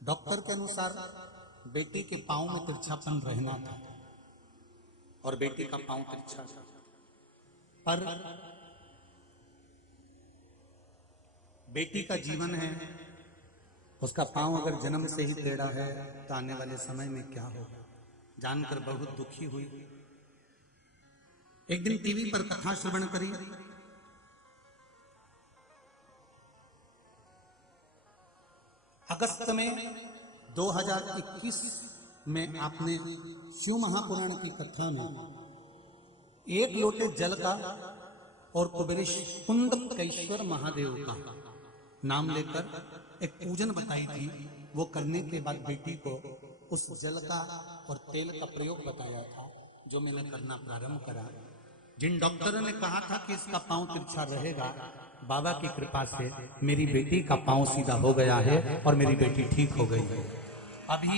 डॉक्टर के अनुसार बेटी के पांव में तिरछापन रहना था और बेटी का पांव तिरछा था, पर बेटी का जीवन है, उसका पांव अगर जन्म से ही टेढ़ा है तो आने वाले समय में क्या होगा, जानकर बहुत दुखी हुई। एक दिन टीवी पर कथा श्रवण करी। अगस्त में 2021 में आपने शिव महापुराण की कथा में 1 लोटे जल का और कुबेरेश कुंडकेश्वर महादेव का नाम लेकर एक पूजन बताई थी। वो करने के बाद बेटी को उस जल का और तेल का प्रयोग बताया था, जो मैंने करना प्रारंभ करा। जिन डॉक्टरों ने कहा था कि इसका पांव तिरछा रहेगा, बाबा की कृपा से मेरी बेटी का पांव सीधा हो गया है और मेरी बेटी ठीक हो गई है। अभी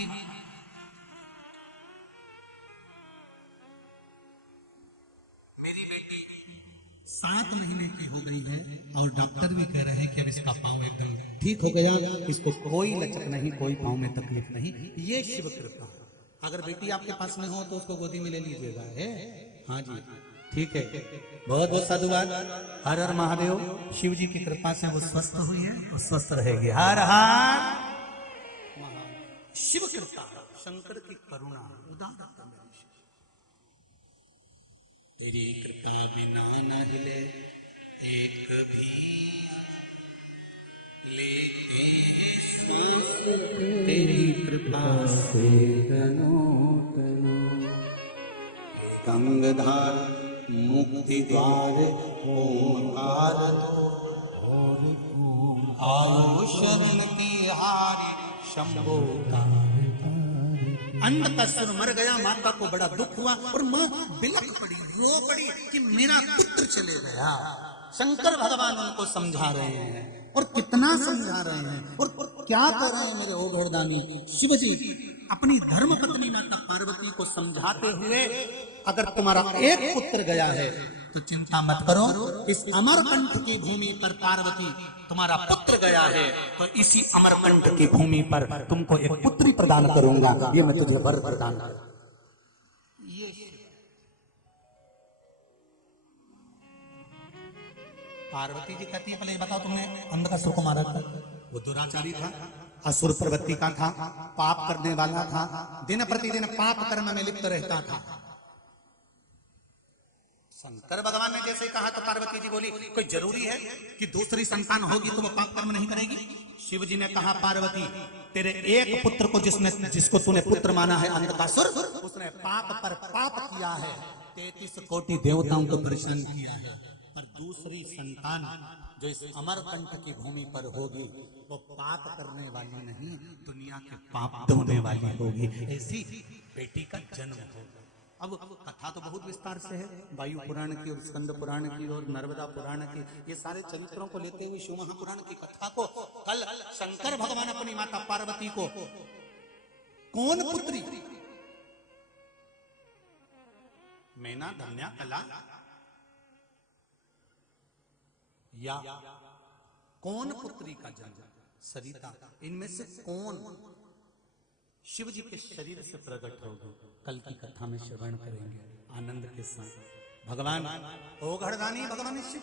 मेरी बेटी 7 महीने की हो गई है और डॉक्टर भी कह रहे हैं कि अब इसका पांव एकदम ठीक हो गया, इसको कोई लचक नहीं, कोई पांव में तकलीफ नहीं। ये शिव कृपा। अगर बेटी आपके पास में हो तो उसको गोदी में ले लीजिएगा। है हाँ जी, ठीक है। बहुत बहुत साधुवाद। हर हर महादेव। शिव जी की कृपा से वो स्वस्थ हुई है, वो स्वस्थ रहेगी। हर हर शिव कृपा, शंकर की करुणा, उदारता मेरी शिव। तेरी कृपा बिना न हिले एक भी लेते सांस, तेरी कृपा से गंगाधार मुक्ति द्वार ओंकार, आयु शरण की हारे शंभो। अंधकासुर मर गया, माता को बड़ा दुख हुआ और मां बिलख पड़ी, रो पड़ी कि मेरा पुत्र चले गया। शंकर भगवान उनको समझा रहे हैं और कितना समझा रहे हैं और क्या कर रहे हैं मेरे ओघरदानी शिव जी अपनी धर्म पत्नी माता पार्वती को समझाते हुए, अगर तुम्हारा एक पुत्र गया है तो चिंता मत करो, इस अमरकंठ की भूमि पर पार्वती तुम्हारा पुत्र गया है तो इसी अमरकंठ की भूमि पर तुमको एक पुत्री प्रदान करूंगा, ये मैं तुझे वर प्रदान करूंगा। पार्वती जी कहती है पहले बताओ तुमने अंधकासुर को मारा था, वो दुराचारी था, असुर प्रवृत्ति का था, पाप करने वाला था, दिन प्रतिदिन पाप कर्म में लिप्त रहता था। शंकर भगवान ने जैसे कहा तो पार्वती जी बोली कोई जरूरी है कि दूसरी संतान होगी तो वो पाप कर्म नहीं करेगी। शिव जी ने कहा पार्वती तेरे एक पुत्र को जिसको तूने पुत्र माना है अंधकासुर, उसने पाप पर पाप किया है, 33 कोटि देवताओं को परेशान किया है, पर दूसरी संतान जो इस अमरकंठ की भूमि पर होगी वो पाप करने वाली नहीं, दुनिया के पाप धोने वाली होगी, ऐसी बेटी का जन्म होगा। अब कथा तो बहुत विस्तार से है, वायु पुराण की और स्कंद पुराण की और नर्मदा पुराण की, ये सारे चरित्रों को लेते हुए शिव महापुराण की कथा को कल शंकर भगवान अपनी माता पार्वती को कौन पुत्री मैना धन्या कला या कौन पुत्री का जन्म सरिता, इनमें से कौन शिव जी के शरीर से प्रकट होगी, कल की कथा में श्रवण करेंगे आनंद के साथ। भगवान ओघरदानी भगवान शिव